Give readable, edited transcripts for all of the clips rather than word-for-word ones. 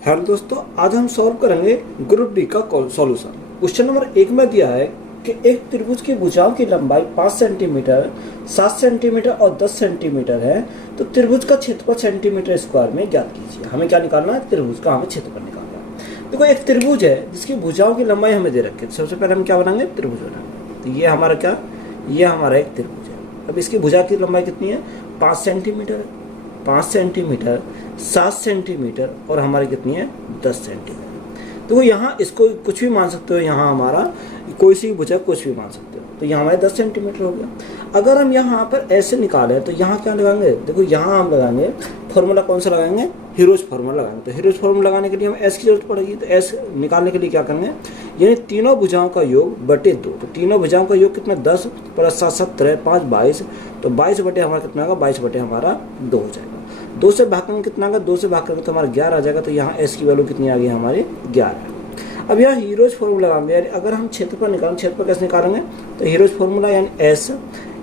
Hello दोस्तों, आज हम सॉल्व करेंगे ग्रुप डी का सॉल्यूशन। क्वेश्चन नंबर 1 में दिया है कि एक त्रिभुज की भुजाओं की लंबाई 5 सेंटीमीटर, 7 सेंटीमीटर और 10 सेंटीमीटर है, तो त्रिभुज का क्षेत्रफल सेंटीमीटर स्क्वायर में ज्ञात कीजिए। हमें क्या निकालना है? त्रिभुज का हमें क्षेत्रफल निकालना है। देखो, एक त्रिभुज है जिसकी भुजाओं की लंबाई हमें दे रखी है। सबसे पहले हम क्या बनाएंगे? त्रिभुज बनाएंगे। तो ये हमारा क्या, ये हमारा एक त्रिभुज है। अब इसकी भुजा की लंबाई कितनी है? 5 सेंटीमीटर, 5 सेंटीमीटर, 7 सेंटीमीटर और हमारी कितनी है? 10 सेंटीमीटर। तो यहाँ इसको कुछ भी मान सकते हो, यहाँ हमारा कोई सी भुजा कुछ भी मान सकते हो। तो यहाँ हमारे 10 सेंटीमीटर हो गया। अगर हम यहाँ पर ऐसे निकाले तो यहाँ क्या लगाएंगे? देखो, यहाँ हम लगाएंगे फॉर्मूला। कौन सा लगाएंगे? हीरोज फार्मूला लगाएंगे। तो हीरोज फार्मूला लगाने के लिए हमें एस की जरूरत पड़ेगी। तो एस निकालने के लिए क्या करेंगे? यानी तीनों भुजाओं का योग बटे 2। तो तीनों भुजाओं का योग कितना? 10 प्लस 7 17, 5 22। तो 22 बटे हमारा कितना होगा? 22 बटे हमारा 2 हो जाएगा। 2 से भाग करके कितना होगा? 2 से भाग करके तो हमारा 11 आ जाएगा। तो यहाँ एस की वैल्यू कितनी आ गई? हमारी 11। अब यहाँ हीरोज फॉर्मूला लगाएंगे। यानी अगर हम क्षेत्रफल निकालें, क्षेत्रफल कैसे निकालेंगे? तो हीरोज फॉर्मूला यानी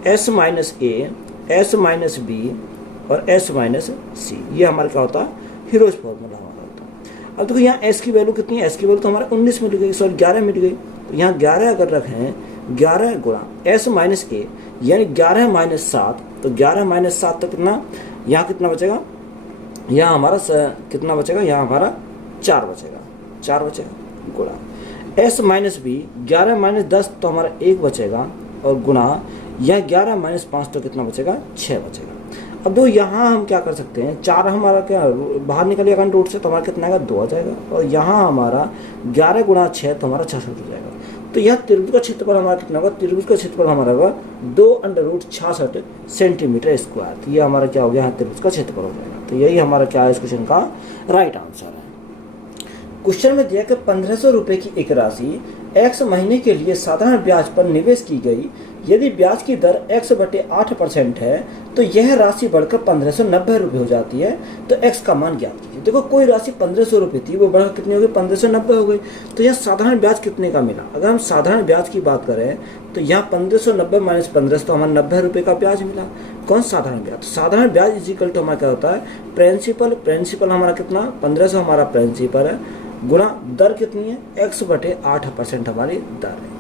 एस माइनस ए, एस माइनस बी और एस माइनस सी। ये हमारा क्या होता है? हीरोज फॉर्मूला हमारा होता है। अब देखो, यहाँ एस की वैल्यू कितनी है? एस की वैल्यू तो हमारे 19 मिल गई, सॉरी 11 मिल गई। तो यहाँ 11 अगर रखें, 11 गुणा एस माइनस ए यानी 11 माइनस 7। तो 11 माइनस 7 तो कितना, यहाँ कितना बचेगा? यहाँ हमारा कितना बचेगा? यहाँ हमारा 4 बचेगा, 4 बचेगा गुणा एस माइनस बी 11 माइनस 10 तो हमारा 1 बचेगा और गुणा यहाँ 11 माइनस 5 तो कितना बचेगा? 6 बचेगा। अब दो यहाँ हम क्या कर सकते हैं? 4 हमारा क्या बाहर निकलेगा रूट से, तो हमारा कितना आएगा? 2 आ जाएगा। और यहाँ हमारा 11 गुणा 6 तो हमारा 66 हो जाएगा। तो यह त्रिभुज का क्षेत्रफल हमारा कितना होगा? त्रिभुज का क्षेत्रफल हमारा होगा 2√66 सेंटीमीटर स्क्वायर। तो ये हमारा क्या हो गया? यहाँ त्रिभुज का क्षेत्रफल हो जाएगा। तो यही हमारा क्या है इस क्वेश्चन का राइट आंसर है। क्वेश्चन में दिया कि 1500 रुपए की एक राशि x महीने के लिए साधारण ब्याज पर निवेश की गई। यदि ब्याज की दर x/8% है तो यह राशि बढ़कर 1590 रुपये हो जाती है। तो x का मान ज्ञात कीजिए। देखो, कोई राशि 1500 रुपये थी, वो बढ़कर कितनी हो गई? 1590 हो गई। तो यह साधारण ब्याज कितने का मिला? अगर हम साधारण ब्याज की बात करें तो यहाँ 1590 माइनस 15 तो हमारा 90 रुपये का ब्याज मिला। कौन साधारण ब्याज? तो साधारण ब्याज इजिकल टू हमारा क्या होता है? प्रिंसिपल। प्रिंसिपल हमारा कितना? 1500 हमारा प्रिंसिपल है गुणा दर कितनी है? x/8% हमारी दर है।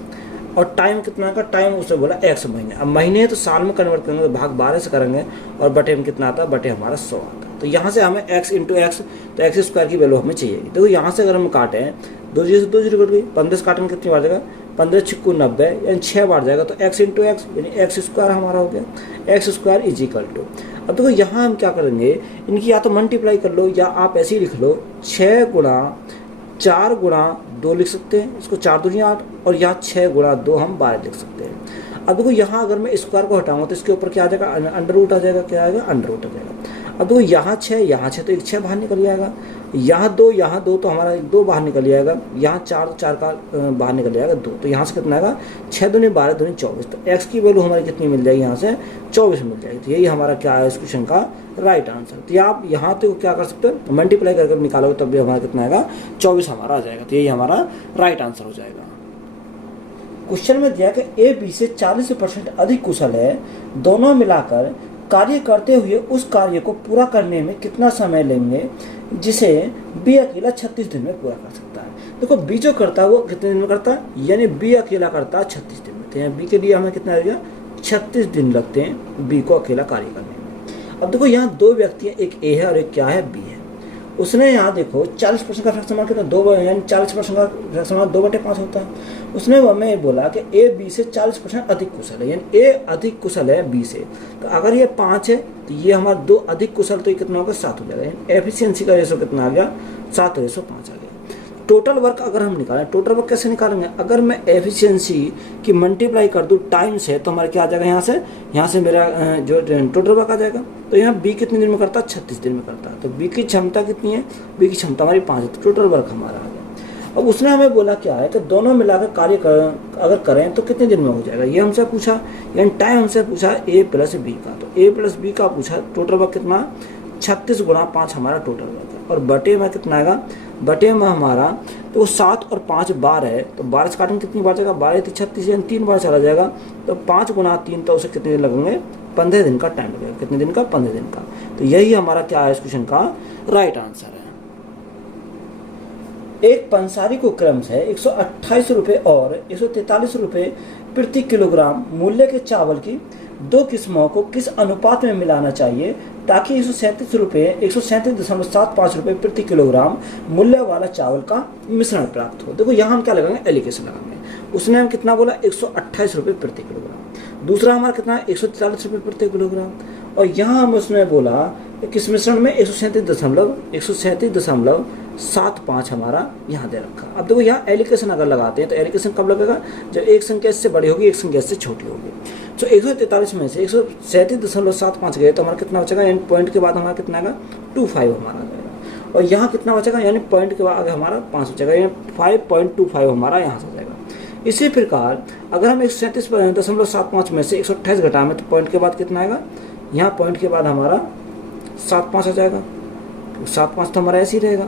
और टाइम कितना का? टाइम उसे बोला x महीने। अब महीने है तो साल में कन्वर्ट करेंगे तो भाग 12 से करेंगे और बटे में कितना आता है? बटे हमारा 100 आता है। तो यहाँ से हमें x इंटू एक्स, तो एक्स स्क्वायर की वैल्यू हमें चाहिए। देखो, यहाँ से अगर हम काटें 2 जीरो से 2 जीरो कट गई, 15 से काटेंगे कितनी बार जाएगा? 15 छिक्कू 90 यानी 6 बार जाएगा। तो x इंटू एक्स यानी एक्स स्क्वायर हमारा हो गया। X square is equal to, अब देखो यहाँ हम क्या करेंगे? इनकी या तो मल्टीप्लाई कर लो या आप ऐसे ही लिख लो। 6 गुणा 4 गुणा 2 लिख सकते हैं, इसको 4 दूनी 8 और यहाँ 6 गुणा 2 हम 12 लिख सकते हैं। अब देखो, यहाँ अगर मैं स्क्वायर को हटाऊंगा तो इसके ऊपर क्या आ जाएगा? अंडर रूट आ जाएगा। क्या आएगा? अंडर रूट आ जाएगा। अब देखो, यहाँ 6 यहाँ 6 तो एक 6 बाहर निकल जाएगा। यहाँ 2 तो हमारा 2 बाहर निकल जाएगा। यहाँ 4 4 का बाहर निकल जाएगा 2। तो यहाँ से कितना आएगा? 6 दूनी 12 दूनी 24। तो एक्स की वैल्यू हमारी कितनी मिल जाएगी? यहाँ से 24 मिल जाएगी। तो यही हमारा क्या है इस क्वेश्चन का राइट आंसर। तो आप यहाँ तो क्या कर सकते हो? मल्टीप्लाई करके निकालोगे तब भी हमारा कितना आएगा? 24 हमारा आ जाएगा। तो यही हमारा राइट आंसर हो जाएगा। क्वेश्चन में दिया कि ए बी से 40% अधिक कुशल है। दोनों मिलाकर कार्य करते हुए उस कार्य को पूरा करने में कितना समय लेंगे जिसे बी अकेला 36 दिन में पूरा कर सकता है? देखो, बी जो करता है वो कितने दिन में करता है? यानी बी अकेला करता है 36 दिन में। तो यहाँ बी के लिए हमें कितना लगेगा? 36 दिन लगते हैं बी को अकेला कार्य करने में। अब देखो, यहाँ 2 व्यक्ति हैं, एक ए है और एक क्या है? बी है। उसने यहाँ देखो 40% का फ्रैक्शन कितना? 2 यानी 40% का फ्रैक्शन 2/5 होता है। उसने हमें बोला कि ए बी से 40% अधिक कुशल है, यानी ए अधिक कुशल है बी से। तो अगर ये 5 है तो ये हमारा 2 अधिक कुशल, तो ये कितना होगा? 7 हो जाएगा। एफिशिएंसी का रेशो कितना आ गया? 7/5 आ गया। टोटल वर्क अगर हम निकालें, टोटल वर्क कैसे निकालेंगे? अगर मैं एफिशिएंसी की मल्टीप्लाई कर दूं टाइम से तो हमारा क्या आ जाएगा? यहाँ से मेरा जो टोटल वर्क आ जाएगा। तो यहाँ बी कितने दिन में करता है? 36 दिन में करता है। तो बी की क्षमता कितनी है? बी की क्षमता हमारी 5 है। तो टोटल वर्क हमारा आ गया। अब उसने हमें बोला क्या है कि दोनों मिलाकर कार्य अगर करें तो कितने दिन में हो जाएगा? ये हमसे पूछा, यानी टाइम हमसे पूछा ए प्लस बी का। तो ए प्लस बी का पूछा, टोटल वर्क कितना? 36 गुणा 5 हमारा टोटल वर्क है। और बटे में कितना आएगा? बटे में हमारा तो 7 और 5 12 है। तो 12 से काटेंगे कितनी बार जाएगा? 12 × 36 यानी 3 बार चला जाएगा। तो 5 गुणा 3 तो उसे कितने दिन लगेंगे? 15 दिन का टाइम लगेगा। कितने दिन का? 15 दिन का। तो यही हमारा क्या है इस क्वेश्चन का राइट आंसर है। एक पंसारी को क्रम से 128 रुपये और 143 रुपये प्रति किलोग्राम मूल्य के चावल की दो किस्मों को किस अनुपात में मिलाना चाहिए ताकि 137.75 रुपये प्रति किलोग्राम मूल्य वाला चावल का मिश्रण प्राप्त हो। देखो यहाँ हम क्या लगाएंगे, एलिगेशन लगाएंगे। उसने हम कितना बोला, 128 रुपये प्रति किलोग्राम। दूसरा हमारा कितना है, 143 रुपये प्रति किलोग्राम। और यहाँ हम उसने बोला किस मिश्रण में 137.75 हमारा यहाँ दे रखा। अब देखो यहाँ एलिगेशन अगर लगाते हैं तो एलिगेशन कब लगेगा, जब एक संख्या इससे बड़ी होगी, एक संख्या इससे छोटी होगी। तो 143 में से 137.75 गए तो हमारा कितना बचेगा, यानी पॉइंट के बाद हमारा कितना आएगा, 25 हमारा जाएगा। और यहाँ कितना बचेगा, यानी पॉइंट के बाद आगे हमारा 5 बचेगा, यानी 5.25 हमारा यहाँ से जाएगा। इसी प्रकार अगर हम 137.75 में से 128 घटाएं तो पॉइंट के बाद कितना आएगा, यहाँ पॉइंट के बाद हमारा 75 आ जाएगा। 75 तो हमारा ऐसे ही रहेगा।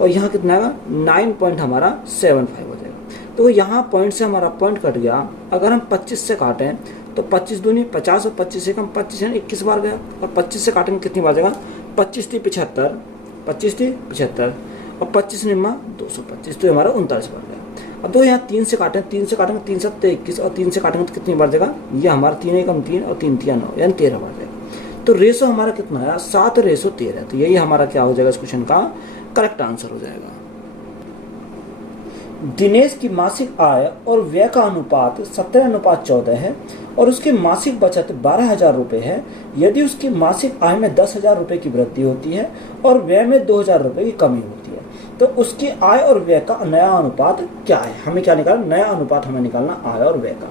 और यहाँ कितना आएगा, 9 हमारा 75 हो जाएगा। तो यहाँ पॉइंट से हमारा पॉइंट कट गया। अगर हम 25 से काटें तो 25 दूनी 50 और 25 से कम 25 यानी 21 बार गया। और 25 से काटेंगे कितनी बार जाएगा, 25 थी 75, 25 थी 75 और 25 निम्मा 225, तो हमारा 39 बार गया। अब तो यहाँ 3 से काटेंगे, 3 से काटेंगे 3 7 21 और 3 से काटेंगे तो कितनी बार जाएगा, ये हमारा 3 कम 3 और 3 3 9 यानी 13 बार जाएगा। तो रेशो हमारा कितना है, 7:13। तो यही हमारा क्या हो जाएगा, इस क्वेश्चन का करेक्ट आंसर हो जाएगा। दिनेश की मासिक आय और व्यय का अनुपात 17:14 है और उसकी मासिक बचत 12,000 रुपये है। यदि उसकी मासिक आय में 10,000 रुपये की वृद्धि होती है और व्यय में 2,000 रुपये की कमी होती है तो उसकी आय और व्यय का नया अनुपात क्या है। हमें क्या निकालना, नया अनुपात हमें निकालना आय और व्यय का।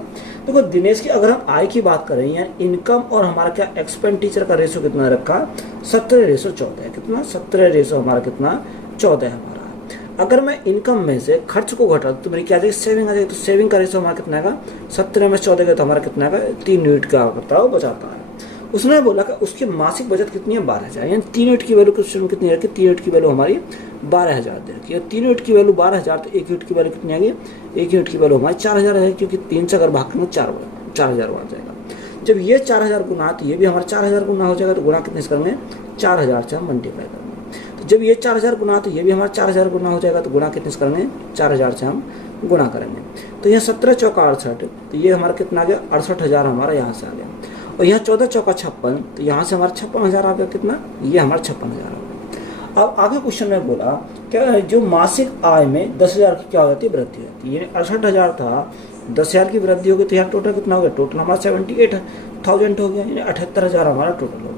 देखो दिनेश की अगर हम आय की बात करें, यानी इनकम और हमारा क्या एक्सपेंडिचर का रेशो कितना रखा, 17:14 है। कितना, 17 हमारा कितना 14 है हमारा। अगर मैं इनकम में से खर्च को घटा तो मेरी क्या आ जाएगी, सेविंग आ जाएगी। तो सेविंग का रेशो हमारा कितना आएगा, 17 में 14 का तो हमारा कितना आएगा, 3 यूनिट का करता है, वो बचाता है। उसने बोला कि उसकी मासिक बचत कितनी है, 12,000, यानी 3 यूनिट की वैल्यू क्वेश्चन में कितनी रखी, 3 यूनिट की वैल्यू हमारी 12,000 दे रखी है। 3 यूनिट की वैल्यू 12,000 तो 1 यूनिट की वैल्यू कितनी आ गई, 1 यूनिट की वैल्यू हमारी 4,000 है, क्योंकि 3 से अगर भाग करेंगे 4,000 बार जाएगा। जब ये 4,000 गुना तो ये भी हमारा 4,000 गुना हो जाएगा। तो गुना कितने से करेंगे, 4,000 से हम मल्टीप्लाई करेंगे। तो जब ये 4,000 गुना तो ये भी हमारा 4,000 गुना हो जाएगा। तो गुना कितने से करेंगे, 4,000 से हम गुना करेंगे। तो यहाँ 17 चौका 68, तो ये हमारा कितना आ गया, 68,000 हमारा यहाँ से आ गया। और यहाँ 14 चौका 56, तो यहाँ से हमारा 56,000 आ गया। कितना, ये हमारा 56,000 आ गया। अब आगे क्वेश्चन में बोला क्या, जो मासिक आय में 10,000 की क्या हो जाती है, वृद्धि होती है। यानी 68,000 था, 10,000 की वृद्धि हो गई तो यहाँ टोटल कितना हो गया, टोटल हमारा 78,000 हो गया, यानी 78,000 हमारा टोटल हो गया।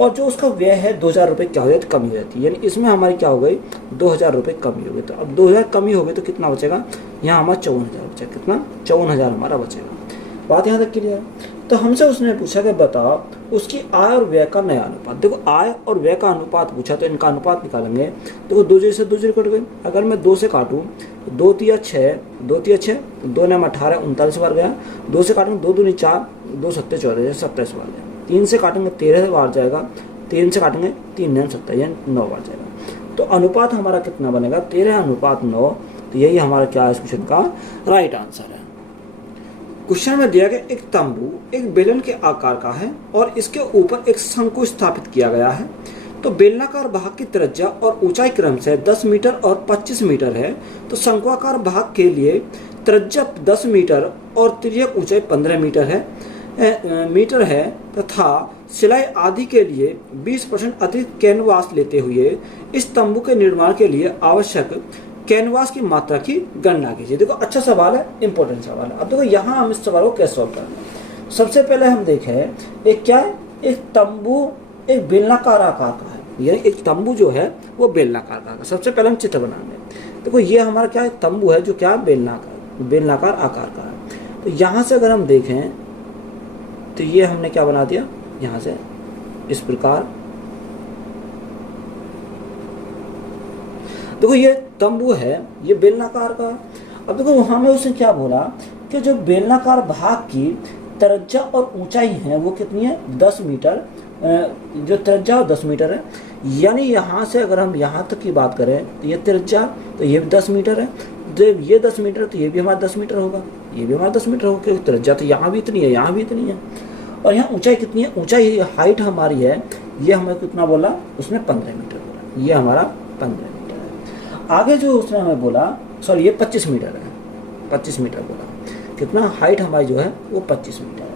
और जो उसका व्यय है 2,000 रुपये क्या हो जाती, कमी हो जाती है। यानी इसमें हमारी क्या हो गई, 2,000 रुपये कमी हो गई। तो अब 2,000 कमी हो गई तो कितना बचेगा, यहाँ हमारा 54,000 बचेगा। कितना, 54,000 हमारा बचेगा। बात यहाँ तक क्लियर है। तो हमसे उसने पूछा कि बताओ उसकी आय और व्यय का नया अनुपात। देखो आय और व्यय का अनुपात पूछा तो इनका अनुपात निकालेंगे। देखो 2 0 से 2 0 कट गए। अगर मैं 2 से काटूँ, 2 तिया 6, 2 तिया 6, 2 9 18, 39 बार गया। 2 से काटेंगे 2 दूनी 4, 2 सत्ते 14, 27 बार गया। 3 से काटेंगे 13 बार जाएगा। 3 से काटेंगे 3 9 27, यानी 9 बार जाएगा। तो अनुपात हमारा कितना बनेगा, 13:9। तो यही हमारा क्या है, इस क्वेश्चन का राइट आंसर है। क्वेश्चन में दिया गया एक तंबू एक बेलन के आकार का है और इसके ऊपर एक शंकु स्थापित किया गया है। तो बेलनाकार भाग की त्रिज्या और ऊंचाई क्रम से 10 मीटर और 25 मीटर है। तो शंक्वाकार भाग के लिए त्रिज्या 10 मीटर और तिर्यक ऊंचाई 15 मीटर है तथा सिलाई आदि के लिए 20% अतिरिक्त कैनवास लेते हुए इस तंबू के निर्माण के लिए आवश्यक कैनवास की मात्रा की गणना कीजिए। देखो अच्छा सवाल है, इंपॉर्टेंट सवाल है। अब देखो यहाँ हम इस सवाल को कैसे सॉल्व करेंगे। सबसे पहले हम देखें एक क्या है, एक तंबू एक बेलनाकार आकार का है। यानी एक तंबू जो है वो बेलनाकार आकार का। सबसे पहले हम चित्र बनाएंगे। देखो ये हमारा क्या है, तंबू है जो क्या बेलनाकार आकार का है। तो यहाँ से अगर हम देखें तो ये हमने क्या बना दिया, यहाँ से इस प्रकार। देखो ये तंबू है, ये बेलनाकार का। अब देखो वहां में उसने क्या बोला कि जो बेलनाकार भाग की त्रिज्या और ऊंचाई है वो कितनी है, 10 मीटर। जो त्रिज्या 10 मीटर है। यानी यहाँ से अगर हम यहाँ तक की बात करें तो ये त्रिज्या, तो ये भी 10 मीटर है। जब ये 10 मीटर तो ये भी हमारा 10 मीटर होगा, ये भी हमारा 10 मीटर होगा, क्योंकि त्रिज्या तो यहाँ भी इतनी है, यहाँ भी इतनी है। और यहाँ ऊंचाई कितनी है, ऊंचाई हाइट हमारी है, ये हमें कितना बोला उसने 15 मीटर बोला, ये हमारा 15 मीटर है। आगे जो उसने हमें बोला, सॉरी ये 25 मीटर है, 25 मीटर बोला, कितना हाइट हमारी जो है वो 25 मीटर है।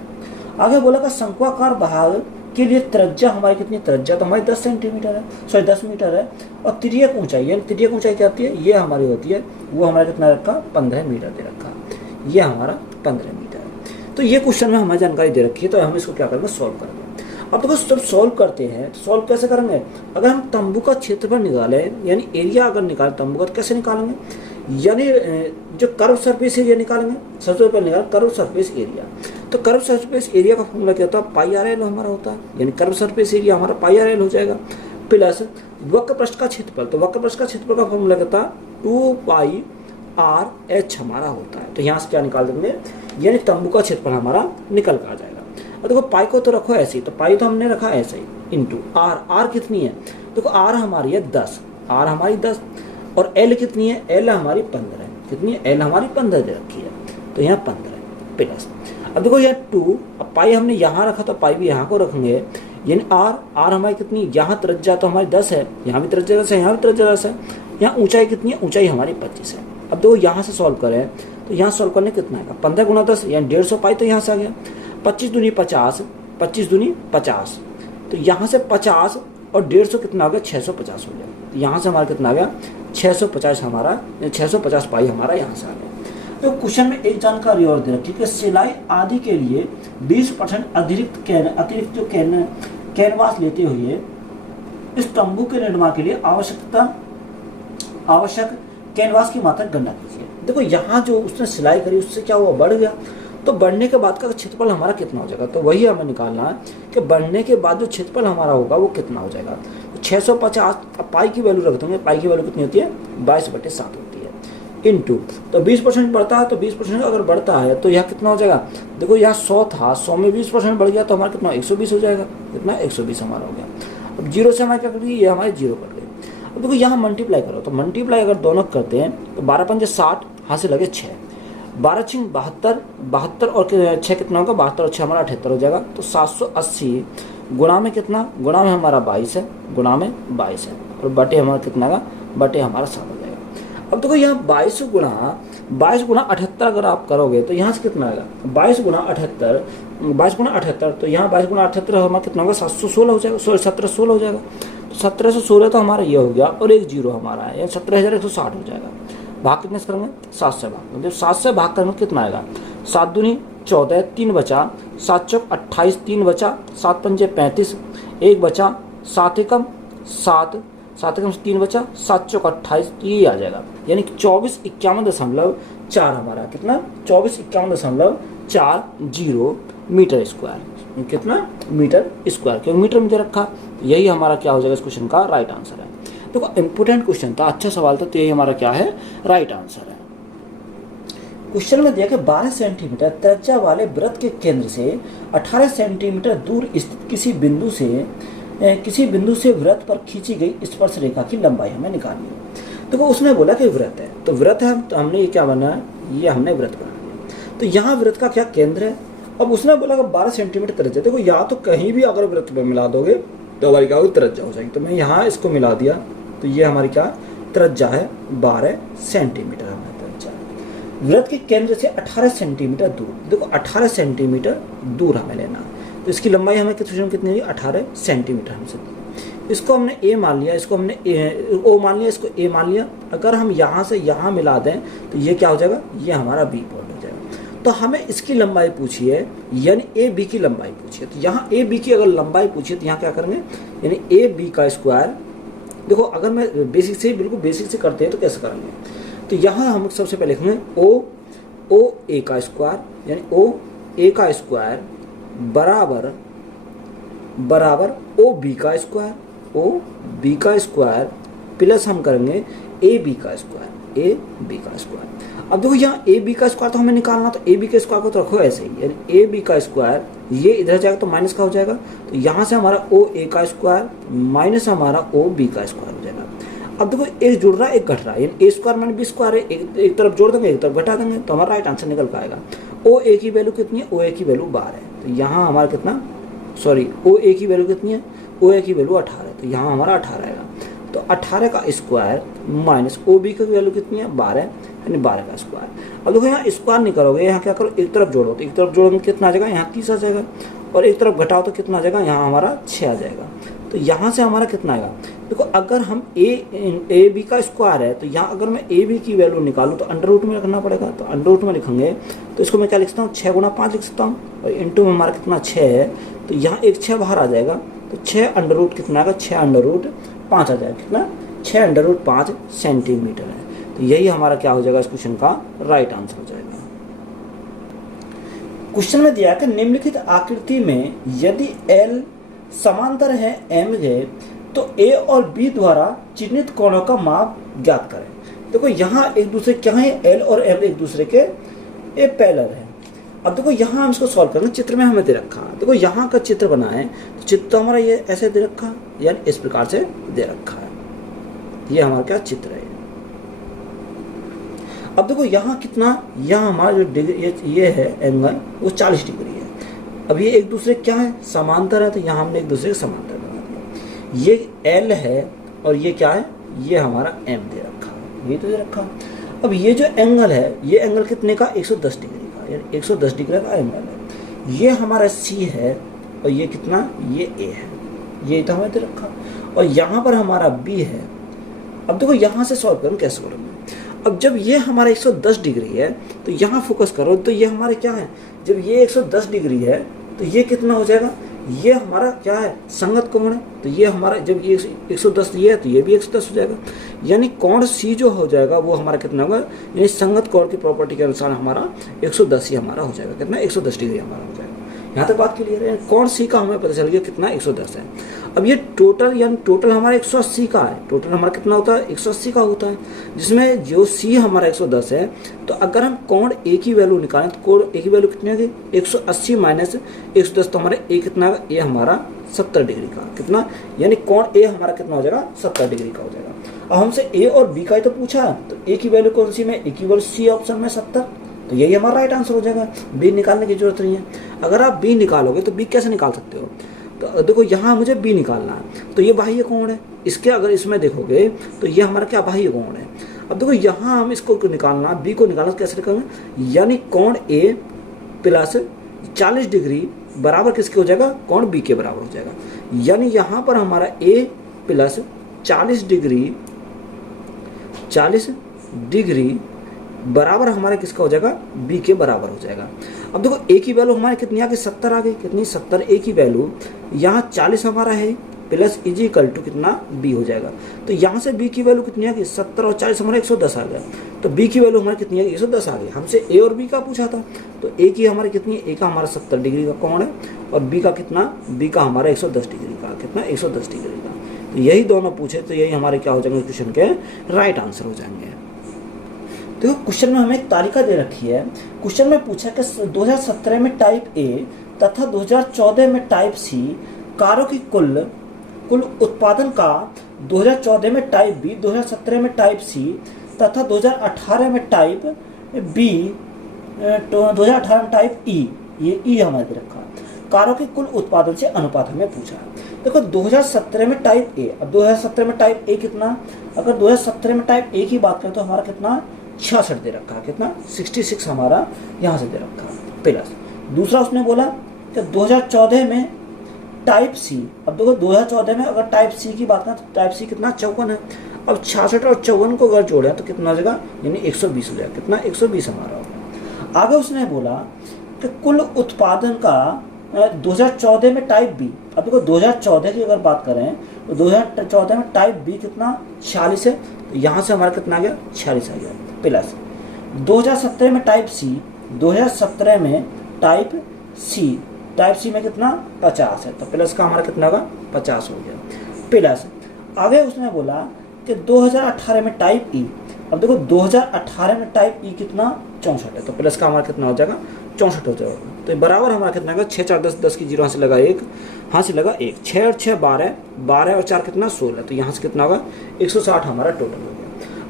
आगे बोला कि शंक्वाकार भाग के लिए त्रिज्या हमारी कितनी, त्रिज्या तो हमारी 10 सेंटीमीटर है, सॉरी 10 मीटर है, और तिर्यक ऊंचाई, यानी तिर्यक ऊंचाई क्या होती है, ये हमारी होती है, वो हमारा कितना रखा, 15 मीटर दे रखा, ये हमारा 15 मीटर है। तो ये क्वेश्चन में हमें जानकारी दे रखी है, तो हम इसको क्या करेंगे, सॉल्व करेंगे। अब देखो जब सॉल्व करते हैं तो सॉल्व कैसे करेंगे, अगर हम तंबू का क्षेत्रफल निकालें, यानी एरिया अगर निकालें तंबू का, तो कैसे निकालेंगे, यानी जो कर्व सरफेस एरिया निकालेंगे, सबसे पहले निकाल कर्व सरफेस एरिया। तो कर्व सरफेस एरिया का फॉर्मूला क्या होता है, पाई आर एल हमारा होता है, यानी कर्व सरफेस एरिया हमारा पाई आर एल हो जाएगा, प्लस वक्र पृष्ठ का क्षेत्रफल, तो वक्र पृष्ठ का क्षेत्रफल का फॉर्मूला क्या होता है, 2 पाई आर एच हमारा होता है। तो यहाँ से क्या निकाल देंगे, यानी तंबू का क्षेत्रफल हमारा निकल कर आ जाएगा। और देखो पाई को तो रखो ऐसे ही, तो पाई तो हमने रखा ऐसे ही, इंटू आर, आर कितनी है, देखो आर हमारी है 10, आर हमारी 10, और एल कितनी है, एल हमारी 15 है, कितनी है, एल हमारी 15 दे रखी है, तो यहाँ 15 है प्लस। अब देखो यहाँ 2, अब पाई हमने यहाँ रखा तो पाई भी यहाँ को रखेंगे, यानी आर, आर हमारी कितनी, यहाँ त्रिज्या तो हमारी 10 है, यहाँ भी त्रिज्या 10 है, यहाँ भी त्रिज्या 10 है, यहाँ ऊंचाई कितनी है, ऊंचाई हमारी 25 है। अब देखो यहाँ से सॉल्व करें तो यहाँ सॉल्व करने कितना आएगा, 15 गुना 10 यानी 150 पाई, तो यहाँ से आ गया 25 दूनी 50, 25 दूनी 50, तो यहाँ से 50 और 150 कितना हो गया, 650 हो गया। तो यहाँ से हमारा कितना आ गया, 650 हमारा, 650 पाई हमारा यहाँ से आ गया। तो क्वेश्चन में एक जानकारी और दे रखी कि सिलाई आदि के लिए 20% अतिरिक्त जो कैनवास लेते हुए इस तंबू के निर्माण के लिए आवश्यक कैनवास की मात्रा गणना कीजिए। देखो यहाँ जो उसने सिलाई करी उससे क्या हुआ, बढ़ गया, तो बढ़ने के बाद का क्षेत्रफल हमारा कितना हो जाएगा, तो वही हमें निकालना है कि बढ़ने के बाद जो क्षेत्रफल हमारा होगा वो कितना हो जाएगा। तो 650, अब पाई की वैल्यू रख देंगे, पाई की वैल्यू कितनी होती है, 22/7 होती है, इंटू, तो 20% बढ़ता है, तो 20% अगर बढ़ता है तो यह कितना हो जाएगा, देखो यहाँ 100 था, 100 में 20% बढ़ गया तो हमारा कितना 120 हो जाएगा, कितना 120 हमारा हो गया। अब जीरो से हमारे क्या कर दी, ये हमारे जीरो कर गए। अब देखो यहाँ मल्टीप्लाई करो, तो मल्टीप्लाई अगर दोनों करते हैं तो 12 पंजे 60, यहाँ से लगे 6, 12 छिंग 72, 72 और 6 कितना होगा, 72 और 6 हमारा 78 हो जाएगा। तो 780 गुणा में कितना, गुणा में हमारा 22 है, गुणा में 22 है, और बटे हमारा कितना का, बटे हमारा 7 हो जाएगा। अब देखो यहाँ 22 गुणा 78 अगर आप करोगे तो यहाँ से कितना आएगा, 22 गुणा 78, तो यहाँ 22 गुणा 78 हमारा कितना होगा, 716 हो जाएगा, 1716 हो जाएगा। तो 1716 तो हमारा ये हो गया, और एक जीरो हमारा है, 17,160 हो जाएगा। भाग कितने से करेंगे, 7 से भाग, जब 7 से भाग करेंगे कितना आएगा, 7 दूनी 14, 3 बचा, 7 चौक 28, 3 बचा, 7 पंजे 35, 1 बचा, 7 एकम 7, 7 एकम 3 बचा, 7 चौक 28, ये आ जाएगा, यानी 2451.4 हमारा कितना, 2451.40 मीटर स्क्वायर, कितना मीटर स्क्वायर, क्योंकि मीटर में दे रखा, यही हमारा क्या हो जाएगा इस क्वेश्चन का राइट आंसर है। देखो इंपोर्टेंट क्वेश्चन था, अच्छा सवाल था, तो यही हमारा क्या है, राइट आंसर है। क्वेश्चन में दिया कि 12 सेंटीमीटर त्रिज्या वाले वृत्त के केंद्र से 18 सेंटीमीटर दूर स्थित किसी बिंदु से वृत्त पर खींची गई स्पर्श रेखा की लंबाई हमें निकालनी है। देखो उसने बोला कि वृत्त है, तो वृत्त है, तो हमने ये क्या बना है, ये हमने वृत्त बना लिया। तो यहाँ वृत्त का क्या केंद्र है, अब उसने बोला कि 12 सेंटीमीटर त्रिज्या, देखो या तो कहीं भी अगर वृत्त पे मिला दोगे तो हमारी क्या होगी, त्रिज्या हो जाएगी। तो मैं यहाँ इसको मिला दिया, तो ये हमारी क्या त्रिज्या है, 12 सेंटीमीटर हमारी त्रिज्या। वृत्त के केंद्र से 18 सेंटीमीटर दूर, देखो 18 सेंटीमीटर दूर हमें लेना है, तो इसकी लंबाई हमें कितनी हुई, 18 सेंटीमीटर हमसे। इसको हमने ए मान लिया, इसको हमने ओ मान लिया, इसको ए मान लिया। अगर हम यहाँ से यहाँ मिला दें तो ये क्या हो जाएगा, ये हमारा बी पॉइंट हो जाएगा। तो हमें इसकी लंबाई पूछी है, यानी ए बी की लंबाई पूछी है। तो यहाँ ए बी की अगर लंबाई पूछी है तो यहाँ क्या करेंगे, यानी ए बी का स्क्वायर। देखो अगर मैं बेसिक से बिल्कुल बेसिक से करते हैं तो कैसे करेंगे, तो यहाँ हम सबसे पहले लिखेंगे ओ ए का स्क्वायर, यानी ओ ए का स्क्वायर बराबर ओ बी का स्क्वायर, ओ बी का स्क्वायर प्लस हम करेंगे ए बी का स्क्वायर, ए बी का स्क्वायर। अब देखो यहाँ ए बी का स्क्वायर तो हमें निकालना, तो ए बी के स्क्वायर को तो रखो ऐसे ही, यानी ए बी का स्क्वायर, ये इधर जाएगा तो माइनस का हो जाएगा, तो यहाँ से हमारा ओ ए का स्क्वायर माइनस हमारा ओ बी का स्क्वायर हो जाएगा। अब देखो एक जुड़ रहा है एक घट रहा है, यानी ए स्क्वायर माइनस बी स्क्वायर है, एक तरफ जोड़ देंगे एक तरफ घटा देंगे, तो हमारा राइट आंसर निकल पाएगा। ओ ए की वैल्यू कितनी है, ओ ए की वैल्यू 12 है, तो यहाँ हमारा कितना, सॉरी ओ ए की वैल्यू कितनी है, ओ ए की वैल्यू 18 है, तो यहाँ हमारा 18 आएगा। तो 18 का स्क्वायर माइनस OB की वैल्यू कितनी है 12, यानी 12 का स्क्वायर। अब देखो यहाँ स्क्वायर नहीं करोगे, यहाँ क्या करो एक तरफ जोड़ो, तो एक तरफ जोड़ो में कितना आ जाएगा, यहाँ 30 आ जाएगा, और एक तरफ घटाओ तो कितना आ जाएगा, यहाँ हमारा 6 आ जाएगा। तो यहाँ से हमारा कितना आएगा, देखो अगर हम ए बी का स्क्वायर है, तो यहाँ अगर मैं ए बी की वैल्यू निकालूँ तो अंडर रूट में रखना पड़ेगा, तो अंडर रूट में लिखेंगे तो इसको मैं क्या लिख सकता हूँ, 6 गुणा 5 लिख सकता हूँ, और इंटू में हमारा कितना 6 है, तो यहाँ एक 6 बाहर आ जाएगा, तो 6 अंडर रूट कितना आएगा, 6 अंडर रूट 5 आ जाएगा, कितना 6 अंडर रूट 5 सेंटीमीटर है। तो यही हमारा क्या हो जाएगा, इस क्वेश्चन का राइट आंसर हो जाएगा। क्वेश्चन में दिया है कि निम्नलिखित आकृति में यदि L समांतर है M के, तो A और B द्वारा चिन्हित कोणों का माप ज्ञात करें। देखो यहाँ एक दूसरे क्या है, L और M एक दूसरे के पैरेलल है। अब देखो यहाँ हम इसको सॉल्व करना, चित्र में हमें दे रखा है, देखो यहाँ का चित्र बना है, तो चित्र तो हमारा ये ऐसे दे रखा, यानी इस प्रकार से दे रखा है, ये हमारा क्या चित्र है। अब देखो यहाँ कितना, यहाँ हमारा जो डिग्री ये है एंगल वो 40 डिग्री है। अब ये एक दूसरे क्या है, समांतर है, तो यहाँ हमने एक दूसरे के समांतर बना दिया। ये L है और ये क्या है, ये हमारा M दे रखा है, ये तो दे रखा। अब ये जो एंगल है, ये एंगल कितने का, 110 डिग्री का, यानी 110 डिग्री का एंगल है। ये हमारा C है और ये कितना, ये A है, ये तो हमें दे रखा। और यहाँ पर हमारा B है। अब देखो यहाँ से सॉल्व करूँ, कैसे करूँगा। अब जब ये हमारा 110 डिग्री है, तो यहाँ फोकस करो, तो ये हमारे क्या है, जब ये 110 डिग्री है तो ये कितना हो जाएगा, ये हमारा क्या है, संगत कोण है, तो ये हमारा जब ये 110 ये है तो ये भी 110 हो जाएगा, यानी कोण C जो हो जाएगा वो हमारा कितना होगा, यानी संगत कोण की प्रॉपर्टी के अनुसार हमारा 110 ही हमारा हो जाएगा, कितना 110 डिग्री हमारा हो जाएगा। यहाँ तक बात क्लियर है, कोण C का हमें पता चल गया कितना 110 है। अब ये टोटल, यानी टोटल हमारा 180 का है, टोटल हमारा कितना होता है, 180 का होता है, जिसमें जो C हमारा 110 है, तो अगर हम कोण A की वैल्यू निकालें तो कोण A की वैल्यू कितनी होगी, 180 माइनस 110, तो हमारा A कितना होगा, A हमारा 70 डिग्री का, कितना, यानी कोण A हमारा कितना हो जाएगा, 70 डिग्री का हो जाएगा। अब हमसे A और B का ही तो पूछा है, तो A की वैल्यू कौन सी में, A की वैल्यू C ऑप्शन में 70, तो यही हमारा राइट आंसर हो जाएगा, B निकालने की जरूरत नहीं है। अगर आप B निकालोगे तो B कैसे निकाल सकते हो, तो देखो यहाँ मुझे B निकालना है, तो ये बाह्य कोण है, इसके अगर इसमें देखोगे तो ये हमारा क्या बाह्य कोण है। अब देखो यहाँ हम इसको निकालना, B को निकालना कैसे निकालेंगे, यानी कोण A प्लस 40 डिग्री बराबर किसके हो जाएगा, कोण B के बराबर हो जाएगा, यानी यहाँ पर हमारा A प्लस 40 डिग्री बराबर हमारे किसका हो जाएगा, B के बराबर हो जाएगा। अब देखो A की वैल्यू हमारे कितनी आ गई, 70 आ गई, कितनी 70, A की वैल्यू, यहाँ 40 हमारा है, प्लस इज इक्वल टू कितना B हो जाएगा, तो यहाँ से B की वैल्यू कितनी आ गई, 70 और 40 हमारे 110 आ गया, तो B की वैल्यू हमारी कितनी आ गई, 110 आ गई। हमसे A और B का पूछा था, तो A की हमारी कितनी है, A का हमारा 70 डिग्री का कोण है, और B का कितना, B का हमारा 110 डिग्री का, कितना 110 डिग्री का, तो यही दोनों पूछे, तो यही हमारे क्या हो जाएंगे, क्वेश्चन के राइट आंसर हो जाएंगे। देखो क्वेश्चन में हमें एक तालिका दे रखी है, क्वेश्चन में पूछा कि 2017 में टाइप ए तथा 2014 में टाइप सी कारों की कुल उत्पादन का 2014 में टाइप बी, 2017 में टाइप सी तथा 2018 में टाइप बी, 2018 में टाइप ई, ये ई हमारे दे रखा, कारों के कुल उत्पादन से अनुपात हमें पूछा है। देखो 2017 में टाइप ए, अब 2017 में टाइप ए कितना, अगर 2017 में टाइप ए की बात करें तो हमारा कितना 66 दे रखा है, कितना 66 हमारा यहाँ से दे रखा है, प्लस दूसरा उसने बोला कि 2014 में टाइप सी, अब देखो 2014 में अगर टाइप सी की बात करें तो टाइप सी कितना 54 है, अब 66 और 54 को अगर जोड़े तो कितना हो जाएगा, यानी 120 हो जाएगा, कितना 120 हमारा होगा। आगे उसने बोला कि कुल उत्पादन का 2014 में टाइप बी, अब देखो 2014 की अगर बात करें तो 2014 में टाइप बी कितना 46 है, तो यहाँ से हमारा कितना आ गया 46 आ गया, प्लस 2017 में टाइप सी, 2017 में टाइप सी में कितना 50 है, तो प्लस का हमारा कितना होगा 50 हो गया, प्लस आगे उसने बोला कि 2018 में टाइप ई, अब देखो 2018 में टाइप ई कितना 64 है, तो प्लस का हमारा कितना हो जाएगा 64 हो जाएगा, तो बराबर हमारा कितना होगा 6 4 10 10 की जीरो यहाँ से लगा 1, यहाँ से लगा 1, 6 और 6 12, 12 और 4 कितना 16, तो यहाँ से कितना होगा 160 हमारा टोटल हो गया।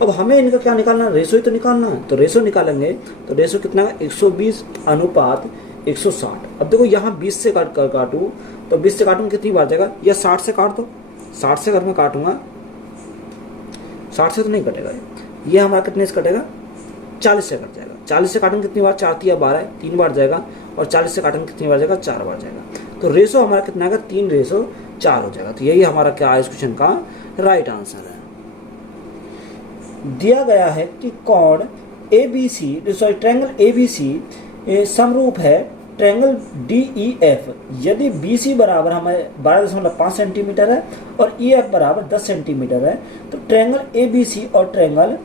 अब हमें इनका क्या निकालना है, रेशो ही तो निकालना है, तो रेशो निकालेंगे, तो रेशो कितना है 120 अनुपात 160। अब देखो यहाँ 20 से काटूँ तो 20 से काटूँ कितनी बार जाएगा, या 60 से काट दो, 60 से अगर मैं काटूंगा 60 से तो नहीं कटेगा, ये हमारा कितने से कटेगा, 40 से कट जाएगा। 40 से काटेंगे कितनी बार, 4 तिया 12, 3 बार जाएगा, और 40 से काटेंगे कितनी बार जाएगा, 4 बार जाएगा। तो रेशो हमारा कितना आएगा, 3:4 हो जाएगा। तो यही हमारा क्या है इस क्वेश्चन का राइट आंसर है। दिया गया है कि कोण ABC, सॉरी ट्रायंगल ABC समरूप है ट्रायंगल DEF यदि BC बराबर हमारे 12.5 सेंटीमीटर है और EF बराबर 10 सेंटीमीटर है, तो ट्रायंगल ABC और ट्रायंगल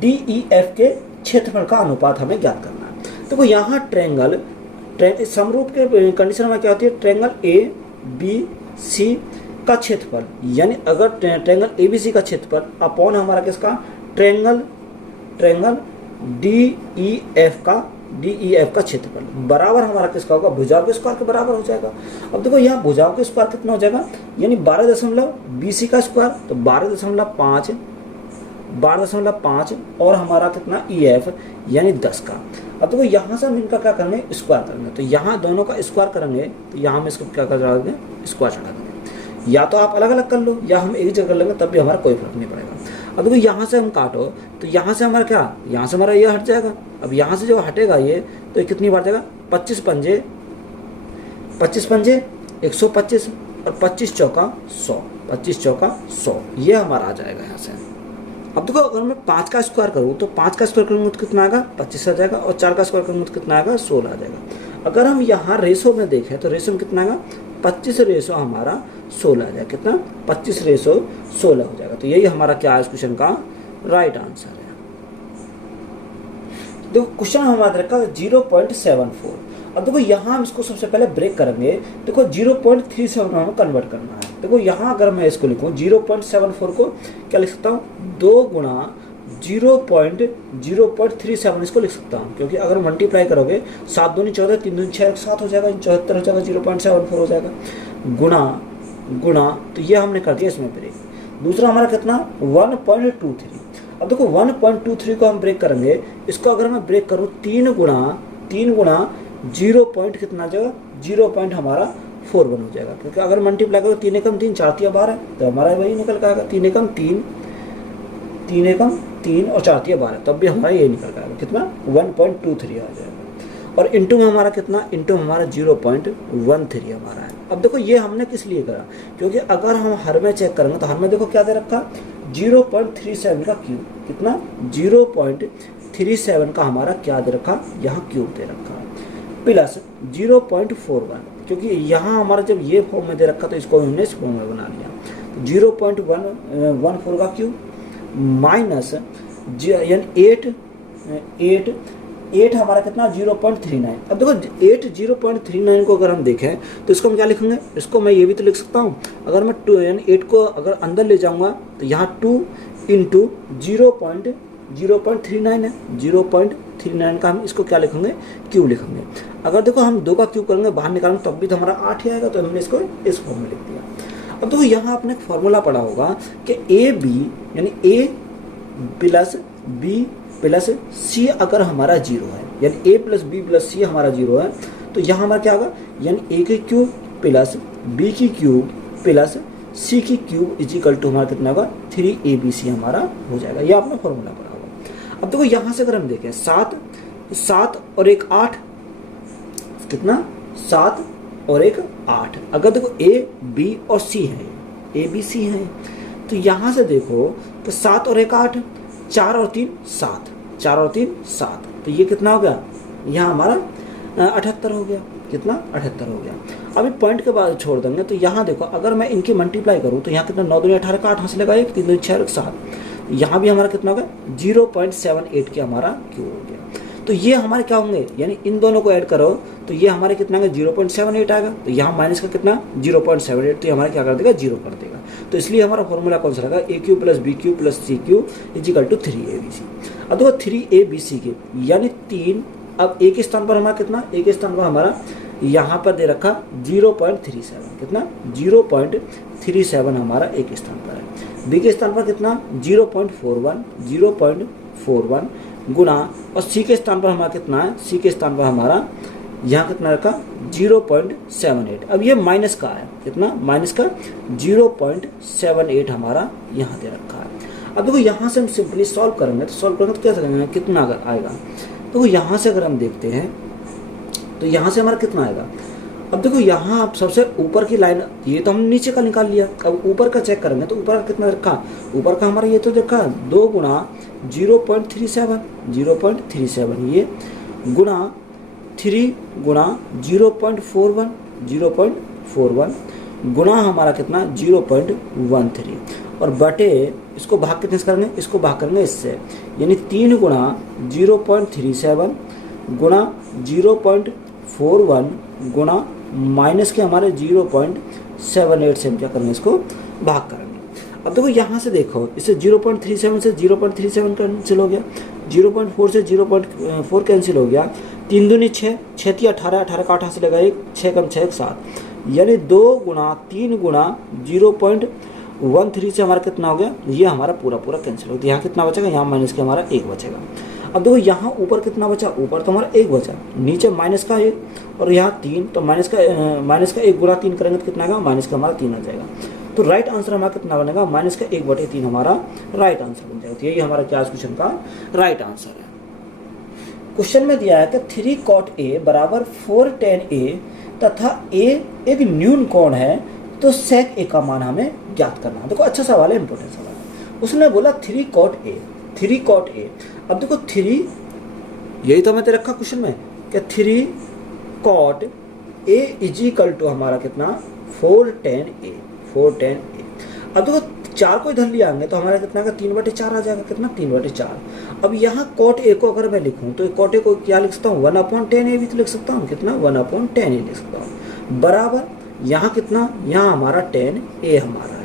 DEF के क्षेत्रफल का अनुपात हमें ज्ञात करना है। तो यहाँ ट्रायंगल समरूप के कंडीशन में क्या होती है, ट्रायंगल ABC का क्षेत्रफल, यानी अगर ट्रायंगल ABC का क्षेत्रफल अपॉन हमारा किसका, ट्रायंगल DEF का क्षेत्रफल बराबर हमारा किसका होगा, भुजाओं के स्क्वायर के बराबर हो जाएगा। अब देखो यहाँ भुजाओं के स्क्वायर कितना हो जाएगा, यानी 12.BC का स्क्वायर, तो 12.5 और हमारा कितना EF यानी 10 का। अब देखो यहाँ से हम इनका क्या करेंगे, स्क्वायर करेंगे। तो यहाँ दोनों का स्क्वायर करेंगे, तो यहाँ हम इसको क्या कर देंगे, स्क्वायर चढ़ा देंगे। या तो आप अलग अलग कर लो या हम एक जगह कर लेंगे, तब भी हमारा कोई फर्क नहीं पड़ेगा। अब देखो यहाँ से हम काटो, तो यहाँ से हमारा क्या, यहाँ से हमारा ये हट जाएगा। अब यहाँ से जो हटेगा ये, तो ये कितनी बार जाएगा, 25 पंजे 125 और 25 चौका 100, ये हमारा आ जाएगा यहाँ से। अब देखो अगर मैं 5 का स्क्वायर करूँ, तो 5 का स्क्वायर करूँगा तो कितना आएगा, 25 आ जाएगा, और 4 का स्क्वायर करूँगा तो कितना आएगा, 16 आ जाएगा। अगर हम यहाँ रेशो में देखें, तो रेशो में कितना आएगा, 25 रेशो हमारा 16 आ जाएगा। कितना, 25 रेशो 16 हो जाएगा। तो यही हमारा क्या है इस क्वेश्चन का राइट आंसर है। देखो क्वेश्चन हमारा रखा 0.74। अब देखो यहाँ हम इसको सबसे पहले ब्रेक करेंगे। देखो 0.37 हमें कन्वर्ट करना है। देखो यहाँ अगर मैं इसको लिखूँ 0.74 को क्या लिख सकता हूँ, 2 गुणा 0.37 इसको लिख सकता हूँ, क्योंकि अगर मल्टीप्लाई करोगे 7 दूनी 14, 3 दूनी 6, 7 हो जाएगा, 74 हो जाएगा, 0.74 हो जाएगा। गुणा तो ये हमने कर दिया इसमें ब्रेक। दूसरा हमारा कितना, 1.23। अब देखो 1.23 को हम ब्रेक करेंगे, इसको अगर मैं ब्रेक करूँ 3 गुणा 0 पॉइंट कितना आ जाएगा, 0 हमारा 41 हो जाएगा। क्योंकि अगर मल्टीप्लाई करो 3 एकम 3, 4 तिया 12, तो हमारा वही निकल आएगा 3 एकम 3 और 4 तिया 12, तब भी हमारा ये निकल आएगा कितना, 1.23 आ जाएगा। और इंटू में हमारा कितना, इंटू में हमारा 0.13 हमारा है। अब देखो ये हमने किस लिए करा, क्योंकि अगर हम हर में चेक करेंगे तो हर में देखो क्या दे रखा, 0.37 का क्यूब, कितना 0.37 का हमारा क्या दे रखा, यहाँ क्यूब दे रखा, प्लस 0.41, क्योंकि यहाँ हमारा जब ये फॉर्म में दे रखा तो इसको हमने इस फॉर्म में बना लिया, 0.114 का क्यूब माइनस यानी 8 हमारा कितना 0.39। अब देखो 0.39 को अगर हम देखें तो इसको हम क्या लिखेंगे, इसको मैं ये भी तो लिख सकता हूँ। अगर मैं 2 यानी 8 को अगर अंदर ले जाऊँगा तो यहाँ 2 इंटू 0.39 है, 0.39 का हम इसको क्या लिखेंगे, क्यूब लिखेंगे। अगर देखो हम 2 का क्यूब करेंगे बाहर निकालेंगे तब भी तो हमारा 8 ही आएगा, तो हमने इसको इस फॉर्म में लिख दिया। अब देखो यहाँ आपने एक फॉर्मूला पढ़ा होगा कि AB यानी A plus B plus C अगर हमारा 0 है, यानी A plus B plus C हमारा 0 है, तो यहाँ हमारा क्या होगा, यानी A की क्यूब प्लस B की क्यूब प्लस C की क्यूब इजिकल टू हमारा कितना होगा, 3ABC हमारा हो जाएगा। ये आपने फॉर्मूला पढ़ा होगा। अब देखो यहाँ से अगर हम देखें 7 और 1 8, कितना 7 और 1 8। अगर देखो A B और C है, A B C है, तो यहाँ से देखो तो 7 और 1 8, 4 और 3 7, 4 और 3 7, तो ये कितना हो गया, यहाँ हमारा 78 हो गया। कितना 78 हो गया। अभी पॉइंट के बाद छोड़ देंगे तो यहाँ देखो अगर मैं इनकी मल्टीप्लाई करूँ तो यहाँ कितना 9 दूनी 18 का 8 हासिल एक 3 दूनी 6 7, यहाँ भी हमारा कितना हो गया 0.78 के हमारा क्यूब हो गया। तो ये हमारे क्या होंगे, यानी इन दोनों को ऐड करो तो ये हमारे कितना है 0.78 आएगा। तो यहाँ माइनस का कितना 0.78, तो ये हमारे क्या कर देगा 0 कर देगा। तो इसलिए हमारा फॉर्मूला कौन सा रहेगा, A Q plus B Q plus C Q equal to 3ABC। अब देखो 3ABC के यानी 3, अब ए के स्थान पर हमारा कितना, ए के स्थान पर हमारा यहाँ पर दे रखा 0.37, कितना 0.37 हमारा ए के स्थान पर है। बी के स्थान पर कितना 0.41 गुणा, और सी के स्थान पर हमारा कितना है, सी के स्थान पर हमारा यहाँ कितना रखा 0.78। अब ये माइनस का है, कितना माइनस का 0.78 हमारा यहाँ दे रखा है। अब देखो यहाँ से हम सिंपली सॉल्व करेंगे, तो सॉल्व करेंगे तो कैसे करेंगे, कितना अगर आएगा। देखो यहाँ से अगर हम देखते हैं तो यहाँ से हमारा कितना आएगा। अब देखो यहाँ आप सबसे ऊपर की लाइन, ये तो हम नीचे का निकाल लिया, अब ऊपर का चेक करेंगे तो ऊपर का कितना रखा, ऊपर का हमारा ये तो देखा 2 गुणा 0.37 ये गुणा 3 गुणा 0.41 गुणा हमारा कितना 0.13 और बटे इसको भाग कितने से करेंगे, इसको भाग करेंगे इससे, यानी 3 गुणा 0.37 गुणा 0.41 गुणा माइनस के हमारे 0.78 से हम क्या करेंगे, इसको भाग करेंगे। अब देखो यहाँ से देखो, इससे 0.37 से 0.37 कैंसिल हो गया, 0.4 से 0.4 कैंसिल हो गया, 3 दूनी 6, 6 × 18, 18 का 8 से लगा 1, 6 कम 6 7, यानी 2 गुणा 3 गुणा 0.13 से हमारा कितना हो गया, ये हमारा पूरा कैंसिल हो गया। यहाँ कितना बचेगा, यहाँ माइनस के हमारा 1 बचेगा। अब देखो यहाँ ऊपर कितना बचा, ऊपर तो हमारा 1 बचा, नीचे माइनस का 1 और यहाँ 3, तो माइनस का 1 गुणा 3 करेंगे तो कितना आएगा, माइनस का हमारा 3 आ जाएगा। तो राइट आंसर हमारा कितना बनेगा, माइनस का 1/3 हमारा राइट आंसर बन जाएगा। तो यही हमारा क्या क्वेश्चन का राइट आंसर है। क्वेश्चन में दिया है कि 3 cot A बराबर 4 tan A तथा A एक न्यून कोण है, तो sec A का मान हमें ज्ञात करना है। देखो अच्छा सवाल है, इंपॉर्टेंट सवाल है। उसने बोला 3 cot A। अब देखो 3, यही तो हमें दे रखा क्वेश्चन में कि 3 cot A is equal to हमारा कितना 4 tan A। अब देखो 4 को इधर ले आएंगे तो हमारा कितना का 3/4 आ जाएगा, कितना 3/4। अब यहाँ cot A को अगर मैं लिखूँ तो cot A को क्या लिख सकता हूँ, 1/10 A भी तो लिख सकता हूँ, कितना 1/10 A लिख सकता हूँ, बराबर यहाँ कितना, यहाँ हमारा tan A हमारा है।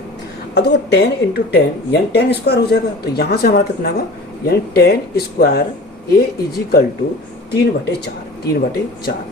अब देखो 10 × 10 यानी 10 स्क्वायर हो जाएगा, तो यहाँ से हमारा कितना होगा, यानी 10 square A is equal to 3/4।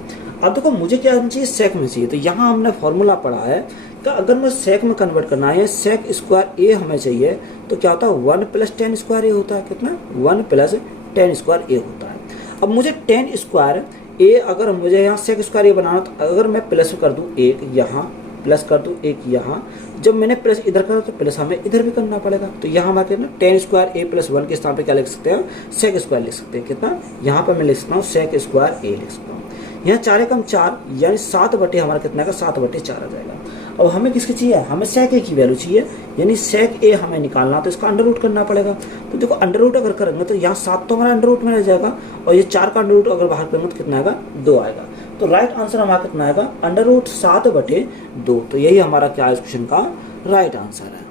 अब देखो मुझे क्या चाहिए, सेक में चाहिए, तो यहाँ हमने फॉर्मूला पढ़ा है कि अगर मैं सेक में कन्वर्ट करना है, सेक स्क्वायर A हमें चाहिए, तो क्या होता है 1 + 10 स्क्वायर A होता है, कितना 1 + 10 स्क्वायर A होता है। अब मुझे 10 स्क्वायर A, अगर मुझे यहाँ सेक स्क्वायर A बनाना, तो अगर मैं प्लस कर दूँ 1 यहाँ, प्लस कर दूँ 1 यहाँ, जब मैंने प्लस इधर करा तो प्लस हमें इधर भी करना पड़ेगा, तो यहाँ हमारे कितना 10 स्क्वायर A + 1 के स्थान पे क्या लिख सकते हैं, सेक स्क्वायर लिख सकते हैं, कितना यहाँ पर मैं लिख सकता हूँ सेक स्क्वायर A लिख सकता हूँ। यहाँ 4 कम 4 यानी 7/, हमारा कितना का 7/4 आ जाएगा। अब हमें किसकी चाहिए, हमें सेक A की वैल्यू चाहिए, यानी सेक A हमें निकालना, तो इसका अंडर रूट करना पड़ेगा। तो देखो अंडर रूट अगर करेंगे तो यहाँ 7 तो हमारा अंडर रूट में रह जाएगा, और ये 4 का अंडर रूट अगर बाहर करेंगे तो कितना आएगा, 2 आएगा। तो राइट आंसर हमारा कितना आएगा, अंडर रूट 7/2। तो यही हमारा क्या है, इस क्वेश्चन का राइट आंसर है।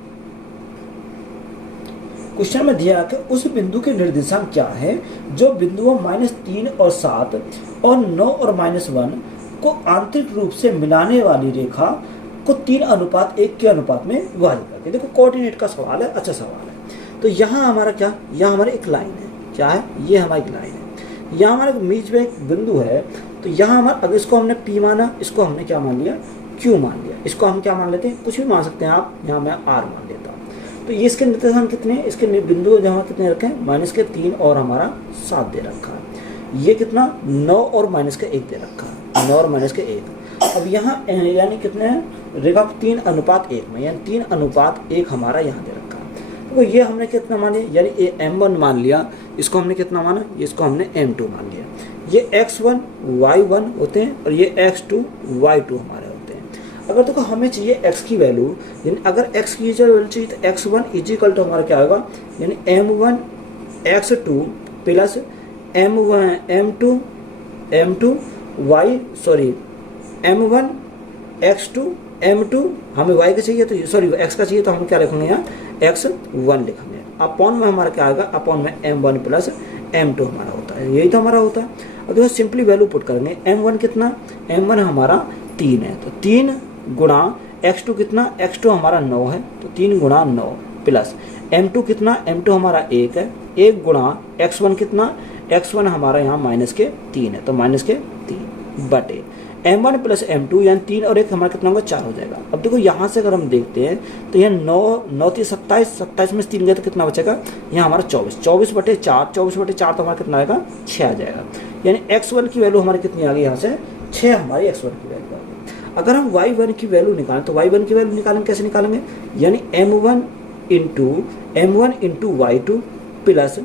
क्वेश्चन में दिया कि उस बिंदु के निर्देशांक क्या है जो बिंदुओं -3 और 7 और 9 और -1 को आंतरिक रूप से मिलाने वाली रेखा को 3:1 के अनुपात में विभाजित करके। देखो कोऑर्डिनेट का सवाल है, अच्छा सवाल है। तो यहाँ हमारा क्या, यहाँ हमारी एक लाइन है, क्या है, ये हमारी एक लाइन है, यहाँ हमारे बीच में एक बिंदु है, तो यहाँ हमारा, अगर इसको हमने P माना, इसको हमने क्या मान लिया, Q मान लिया, इसको हम क्या मान लेते हैं, कुछ भी मान सकते हैं आप, यहाँ मैं R मान लेता हूँ। तो ये इसके निर्देशांक कितने हैं, इसके बिंदु जहाँ कितने रखे हैं, -3 और हमारा 7 दे रखा है, ये कितना 9 और -1 दे रखा है, 9 और -1। अब यहाँ यानी कितने हैं, रेखा 3:1 में, यानी 3:1 हमारा यहाँ दे रखा है। तो ये हमने कितना माने, यानी ये M1 मान लिया, इसको हमने कितना माना, इसको हमने M2 मान लिया। ये X1 Y1 होते हैं और ये X2 Y2 हमारे होते हैं। अगर देखो हमें चाहिए x की वैल्यू, यानी अगर x की वैल्यू चाहिए तो x1 इज इक्वल टू हमारा क्या होगा, यानी M1 X2 plus M2 M1 X2 M2, हमें y का चाहिए तो x का चाहिए तो हम क्या लिखेंगे, यहाँ x1 लिखेंगे, अपॉन में हमारा क्या आएगा, अपॉन में M1 + M2 हमारा होता है, यही तो हमारा होता है। और देखो सिंपली वैल्यू पुट करेंगे, M1 कितना, M1 हमारा 3 है, तो 3 गुणा x2 कितना, x2 हमारा 9 है, तो 3 गुणा 9 प्लस M2 कितना, M2 हमारा 1 है, 1 गुणा x1 कितना, x1 हमारा यहाँ -3 है, तो -3 बटे M1 + M2 यानी 3 और 1 हमारा कितना होगा, 4 हो जाएगा। अब देखो यहाँ से अगर हम देखते हैं तो यहाँ 9 3 27, 27 में से 3 गए तो कितना बचेगा, यहाँ हमारा 24/4 तो हमारा कितना आएगा, 6 आ जाएगा। यानी x1 की वैल्यू हमारी कितनी आ गई, यहाँ से 6 हमारी x1 की वैल्यू आ गई। अगर हम y1 की वैल्यू निकालें तो y1 की वैल्यू निकालेंगे, कैसे निकालेंगे, यानी M1 into m1 into y2 plus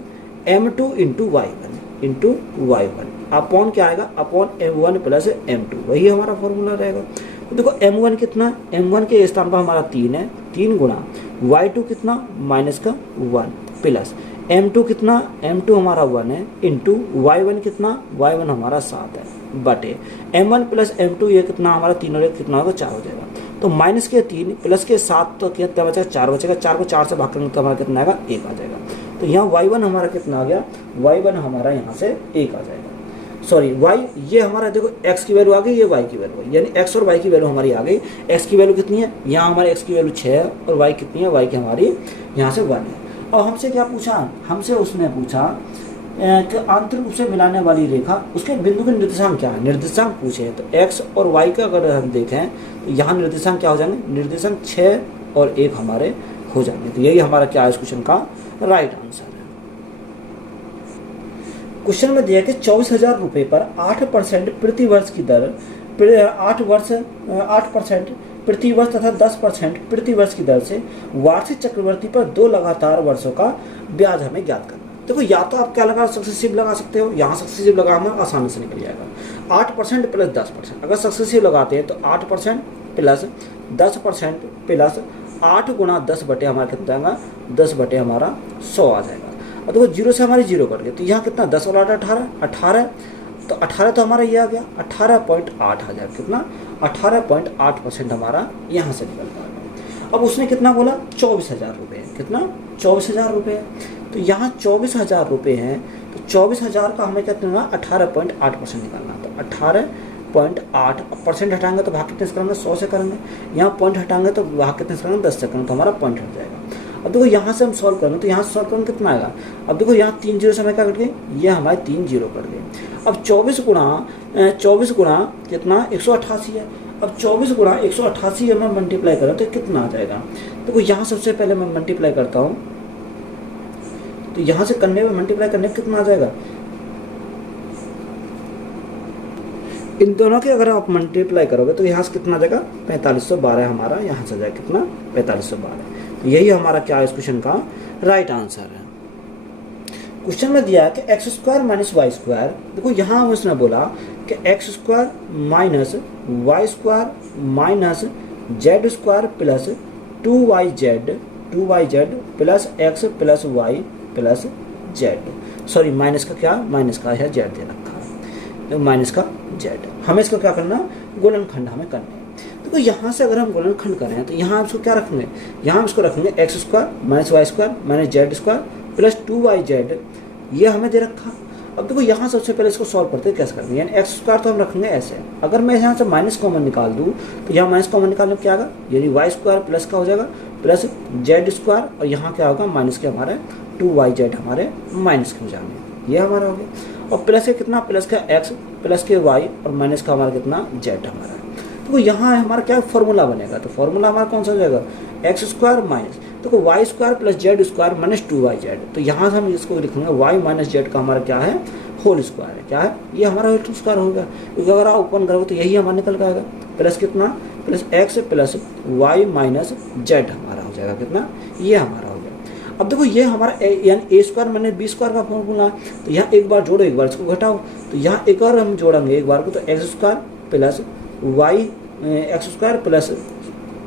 m2 into y1 upon क्या आएगा, अपॉन m1 प्लस m2, वही हमारा फॉर्मूला रहेगा। तो देखो m1 कितना, m1 के स्थान पर हमारा 3 है, 3 गुणा y2 कितना माइनस का 1 प्लस m2 कितना, m2 हमारा 1 है इंटू y1 कितना, y1 हमारा 7 है बटे m1 प्लस m2 ये कितना हमारा 3 और 1 कितना होगा 4 हो जाएगा। तो माइनस के 3 प्लस के 7 तो कितना बचेगा 4 बचेगा, 4 को 4 से भाग करेंगे तो हमारा कितना आएगा 1 आ जाएगा। तो यहाँ y1 हमारा कितना आ गया, y1 हमारा यहाँ से 1 आ जाएगा। सॉरी y ये हमारा देखो x की वैल्यू आ गई, ये y की वैल्यू है, यानी x और y की वैल्यू हमारी आ गई। x की वैल्यू कितनी है, यहाँ हमारे x की वैल्यू 6 है और y कितनी है, y की हमारी यहाँ से 1 है। और हमसे क्या पूछा, हमसे उसने पूछा कि आंतरिक रूप से मिलाने वाली रेखा उसके बिंदु के निर्देशांक क्या है, निर्देशांक पूछे। तो x और y का अगर हम देखें तो यहाँ निर्देशांक क्या हो जाएंगे, निर्देशांक 6 और 1 हमारे हो जाएंगे। तो यही हमारा क्या है इस क्वेश्चन का राइट आंसर है। क्वेश्चन में दिया कि 24,000 रुपये पर 8% प्रति वर्ष की दर 8% प्रति वर्ष तथा 10% प्रति वर्ष की दर से वार्षिक चक्रवृद्धि पर 2 लगातार वर्षों का ब्याज हमें ज्ञात करना। देखो या तो आप क्या लगा सक्सेसिव लगा सकते हो, यहाँ सक्सेसिव लगा हमें आसानी से निकल जाएगा। 8% प्लस 10%, अगर सक्सेसिव लगाते हैं तो 8% प्लस 10% प्लस 8 गुणा 10 बटे हमारा कितना आएगा, 10 बटे हमारा 100 आ जाएगा। और देखो जीरो से हमारी जीरो कट गए तो यहाँ कितना 10 और 8 18, तो 18 तो हमारा ये आ गया 18.8 आ जाएगा, कितना 18.8% हमारा यहाँ से निकल जाएगा। अब उसने कितना बोला 24,000 रुपये, कितना 24,000 रुपये, तो यहाँ 24,000 रुपये हैं तो 24,000 का हमें कितना 18.8% निकालना। तो 18.8% हटाएंगे तो भाग कितने से करेंगे 100 से करेंगे, यहाँ पॉइंट हटाएंगे तो भाग कितने से करेंगे 10 से करेंगे, तो हमारा पॉइंट हट जाएगा। अब देखो यहाँ से हम सॉल्व करेंगे तो यहाँ से सॉल्व करेंगे कितना आएगा। अब देखो यहाँ 3 जीरो से हमें क्या कट गए, ये हमारे 3 जीरो कट गए। अब 24 गुणा कितना 188 है। अब 24 गुणा 188 में मल्टीप्लाई करें तो कितना आ जाएगा। देखो यहाँ सबसे पहले मैं मल्टीप्लाई करता हूँ तो यहाँ से करने में मल्टीप्लाई करने में कितना आ जाएगा, इन दोनों के अगर आप मल्टीप्लाई करोगे तो यहाँ से कितना आ जाएगा 4512 हमारा यहाँ से जाएगा कितना 4512। तो यही हमारा क्या है इस क्वेश्चन का राइट आंसर है। क्वेश्चन में दिया है कि x square minus y square, देखो यहाँ उसने बोला कि x square minus y square minus z square plus 2yz plus x plus y plus z, sorry minus का क्या, माइनस का है जेड दे रखा है, तो माइनस का जेड। हमें इसको क्या करना, गुणनखंड हमें करना है। देखो यहाँ से अगर हम गुणनखंड करें तो यहाँ हम इसको क्या रखेंगे, यहाँ हम इसको रखेंगे x square minus y square minus z square plus 2yz, ये हमें दे रखा। अब देखो यहाँ सबसे पहले इसको सॉल्व करते हैं कैसे करेंगे, यानी एक्स स्क्वायर तो हम रखेंगे ऐसे, अगर मैं यहाँ से माइनस कॉमन निकाल दूँ तो यहाँ माइनस कॉमन निकालने क्या आएगा, यानी वाई स्क्वायर प्लस का हो जाएगा प्लस जेड स्क्वायर और यहाँ क्या होगा माइनस के हमारे 2yz हमारे माइनस के हो जाएंगे, ये हमारा हो गया। और प्लस के कितना, प्लस का एक्स प्लस के वाई और माइनस का हमारा कितना जेड हमारा। तो यहाँ हमारा क्या फॉर्मूला बनेगा, तो फॉर्मूला हमारा कौन सा हो जाएगा एक्स स्क्वायर माइनस, तो y square plus z square minus 2yz। तो यहाँ से हम इसको लिखेंगे वाई माइनस जेड का हमारा क्या है होल स्क्वायर है, क्या है ये हमारा होल स्क्वायर होगा, क्योंकि अगर आप ओपन करोगे तो यही हमारा निकल आएगा प्लस कितना plus x plus y minus z हमारा हो जाएगा कितना, ये हमारा हो गया। अब देखो ये हमारा यानी ए स्क्वायर माइनस बी स्क्वायर का फॉर्मूला, तो यहाँ एक बार जोड़ो एक बार इसको घटाओ, तो यहाँ एक और हम जोड़ेंगे एक बार को, तो x square plus y x square plus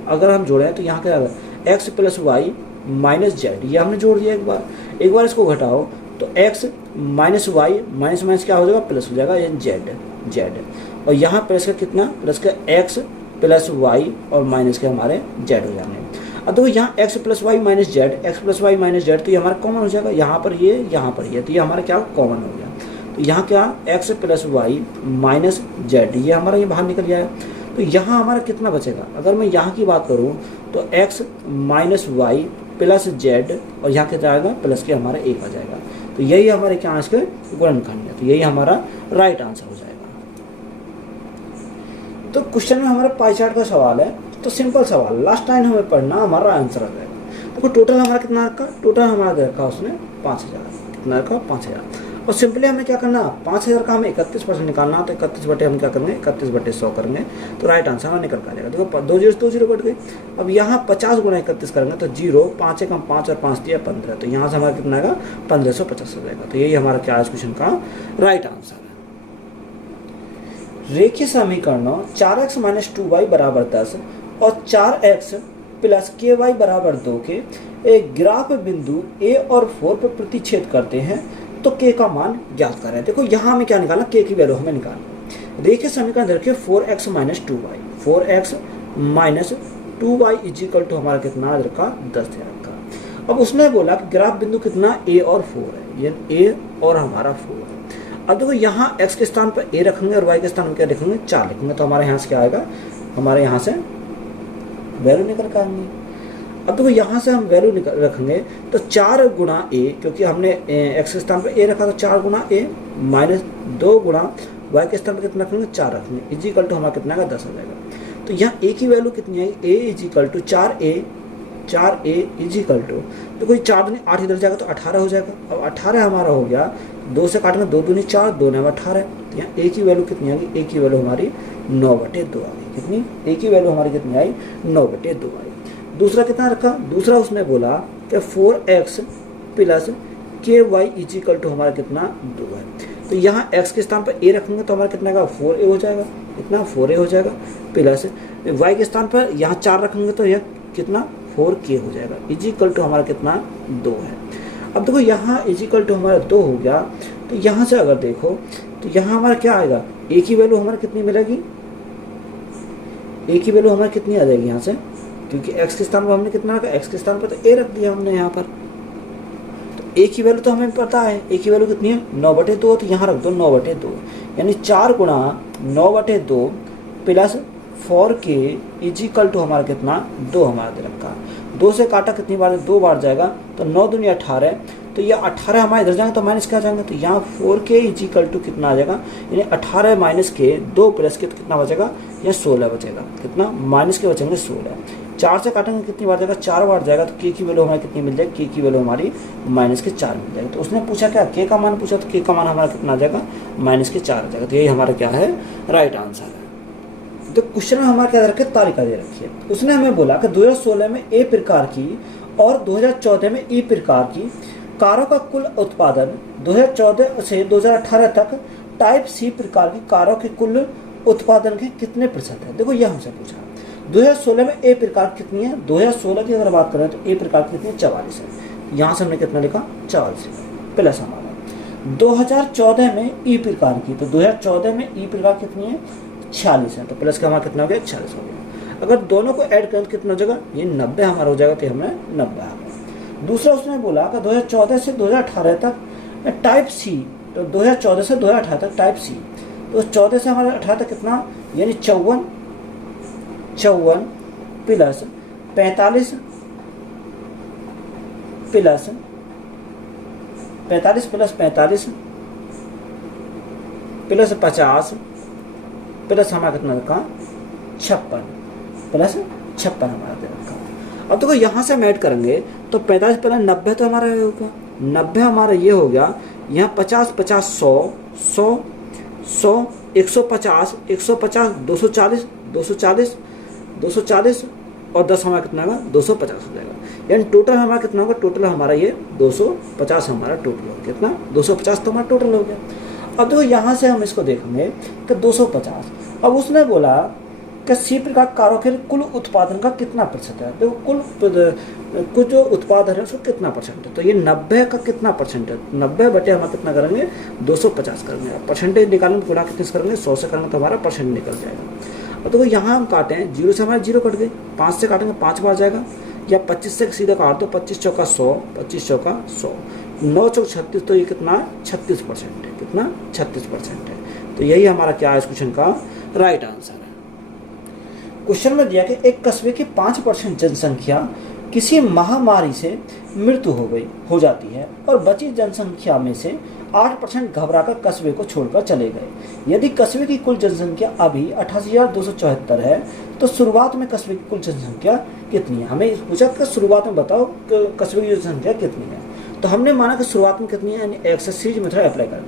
अगर हम जोड़ें तो यहाँ क्या आएगा x plus y minus z, ये हमने जोड़ दिया एक बार इसको घटाओ तो x minus y minus minus क्या हो जाएगा प्लस हो जाएगा यानी जेड और यहाँ प्लस का कितना प्लस का एक्स प्लस वाई और माइनस के हमारे जेड हो जाएंगे। अब देखो यहाँ x plus y minus z, x plus y minus z, तो ये हमारा कॉमन हो जाएगा, यहाँ पर ये तो ये हमारा क्या कॉमन हो गया। तो यहाँ क्या x plus y minus z, ये हमारा ये बाहर निकल जाएगा। तो यहाँ हमारा कितना बचेगा, अगर मैं यहाँ की बात करूँ तो x minus y plus z और यहाँ क्या जाएगा प्लस के हमारा 1 आ जाएगा। तो यही हमारे क्या आंसर के गुणनखंड है, तो यही हमारा राइट आंसर हो जाएगा। तो क्वेश्चन में हमारा पाई चार्ट का सवाल है, तो सिंपल सवाल लास्ट लाइन हमें पढ़ना, हमारा आंसर आ जाएगा। देखो टोटल हमारा कितना रखा, टोटल हमारा रखा उसने 5,000, कितना रखा 5,000। और सिंपली हमें क्या करना, 5000 का हमें 31% निकालना, तो 31 बटे हम क्या करेंगे, 31/100 करेंगे, तो राइट आंसर हमें निकल कर आ जाएगा। देखो 2 जीरो 2 जीरो कट गए। अब यहाँ 50 गुणा 31 करेंगे तो 0, 5 एकम 5 और 5 दिया 15, तो यहाँ से हमारा कितना आएगा, 1550 हो जाएगा। तो यही हमारा क्या है इस क्वेश्चन का राइट आंसर है। रेखीय समीकरणों 4x - 2y = 10 और 4x + ky = 2 के एक ग्राफ बिंदु A और 4 पर प्रतिच्छेद करते हैं तो k का मान ज्ञात करें। देखो यहाँ हमें क्या निकालना, k की वैल्यू हमें निकालना। रेखीय समीकरण देखिए 4x - 2y, 4x - 2y = हमारा कितना रखा, 10 दे रखा। अब उसने बोला कि ग्राफ बिंदु कितना A और 4 है, ये A और हमारा 4 है। अब देखो यहाँ x के स्थान पर a रखेंगे और y के स्थान पर क्या लिखेंगे, 4 लिखेंगे, तो हमारे यहाँ से क्या आएगा, हमारे यहाँ से वैल्यू निकल कर आएंगे। अब देखो यहाँ से हम वैल्यू रखेंगे तो 4 गुणा a, क्योंकि हमने x के स्थान पर a रखा तो 4 गुणा a माइनस 2 गुणा y के स्थान पर कितना रखेंगे, 4 रखेंगे, इजिकल टू हमारा कितना का 10 हो जाएगा। तो यहाँ a की वैल्यू कितनी आई, a equal to 4a equal to, तो कोई 4 दूनी 8 इधर जाएगा तो 18 हो जाएगा। अब 18 हमारा हो गया, 2 से काटेंगे 2 दूनी 4, 2 9 18, तो यहाँ a की वैल्यू कितनी आ गई, a की वैल्यू हमारी 9/2 आ गई। कितनी, a की वैल्यू हमारी कितनी आई, 9/2 आई। दूसरा कितना रखा, दूसरा उसने बोला कि 4x + ky = हमारा कितना 2 है। तो यहाँ x के स्थान पर a रखेंगे तो हमारा कितना का 4a हो जाएगा, कितना 4a हो जाएगा, प्लस y के स्थान पर यहाँ 4 रखेंगे तो यह कितना 4k हो जाएगा, इजिकल टू हमारा कितना 2 है। अब देखो यहाँ इजिकल टू हमारा 2 हो गया, तो यहाँ से अगर देखो तो यहाँ हमारा क्या आएगा, a की वैल्यू हमारा कितनी मिलेगी, a की वैल्यू हमारी कितनी आ जाएगी यहाँ से, क्योंकि x के स्थान पर हमने कितना रखा, x के स्थान पर तो a रख दिया हमने यहाँ पर, तो a की वैल्यू तो हमें पता है, a की वैल्यू कितनी है 9/2, तो यहाँ रख दो 9/2, यानी 4 गुणा 9/2 प्लस 4k इजिकल टू हमारा कितना 2 हमारा दे रखा। 2 से काटा कितनी बार, 2 बार जाएगा, तो 9 दूनी 18, तो ये 18 हमारे इधर जाएंगे तो माइनस क्या जाएंगे, तो यहाँ 4k इजिकल टू कितना आ जाएगा, यानी 18 माइनस के 2 प्लस के तो कितना बचेगा, यह 16 बचेगा, कितना माइनस के बचेंगे 16। 4 से काटेंगे कितनी बार जाएगा, 4 बार जाएगा, तो k की वैल्यू हमारी कितनी मिल जाएगी, k की वैल्यू हमारी -4 मिल जाएगी। तो उसने पूछा क्या, k का मान पूछा, तो k का मान हमारा कितना आ जाएगा, -4 आ जाएगा। तो यही हमारा क्या है राइट आंसर है। तो क्वेश्चन में हमारा क्या रखे, तालिका दे रखी है। उसने हमें बोला कि 2016 में ए प्रकार की और 2014 में ई प्रकार की कारों का कुल उत्पादन 2014 से 2018 तक टाइप सी प्रकार की कारों के कुल उत्पादन के कितने प्रतिशत है। देखो यह हमसे पूछा 2016 में ए प्रकार कितनी है, 2016 की अगर बात करें तो ए प्रकार कितनी है, 44 है। यहाँ से हमने कितना लिखा, 44 प्लस हमारा 2014 में ई प्रकार की, तो 2014 में ई प्रकार कितनी है, 46 है, तो प्लस का हमारा कितना हो गया, 46 हो गया। अगर दोनों को ऐड करें तो कितना हो जाएगा, ये 90 हमारा हो जाएगा, तो हमें 90 आ गया। दूसरा उसने बोला कि 2014 से 2018 तक टाइप सी, तो 2014 से 2018 तक टाइप सी, तो 14 से हमारे 18 तक कितना, यानी 54 plus 45 plus 45 plus 45 plus 50 plus हमारा कितना रखा, 56 प्लस 56 हमारा दे रखा। अब देखो यहाँ से हम ऐड करेंगे तो 45 प्लस 90 तो हमारा ये होगा, 90 हमारा ये हो गया, यहाँ 50 50 100 100 150 150 240 240 240 और 10 हमारा कितना होगा, 250 हो जाएगा। यानी टोटल हमारा कितना होगा, टोटल हमारा ये 250 हमारा टोटल हो गया, कितना 250 तो हमारा टोटल हो गया। अब देखो यहाँ से हम इसको देखेंगे कि 250। अब उसने बोला कि सी प्रकार कारों के कुल उत्पादन का कितना प्रतिशत है। देखो कुल जो उत्पादन है उसको कितना परसेंट है, तो ये 90 का कितना परसेंट है, 90 बटे हम कितना करेंगे, 250 करेंगे। परसेंटेज निकालने गुणा कितने से करेंगे, 100 से करेंगे तो हमारा परसेंट निकल जाएगा। अब देखो यहाँ हम काटें, 0 से हमारे 0 कट गए, 5 से काटेंगे 5 बार जाएगा, या 25 से सीधा काट दो, 25 चौका 100 25 चौका 100 9 चौक 36, तो ये कितना 36% है, कितना 36% है। तो यही हमारा क्या है इस क्वेश्चन का राइट आंसर है। क्वेश्चन में दिया कि एक कस्बे की 5% जनसंख्या किसी महामारी से मृत्यु हो जाती है और बची जनसंख्या में से 8% घबराकर कस्बे को छोड़कर चले गए। यदि कस्बे की कुल जनसंख्या अभी 88,274 है तो शुरुआत में कस्बे की कुल जनसंख्या कितनी है। हमें पूछा कि शुरुआत में बताओ कि कस्बे की जनसंख्या कितनी है। तो हमने माना कि शुरुआत में कितनी है, यानी एक्स सीरीज मेथड अप्लाई करनी।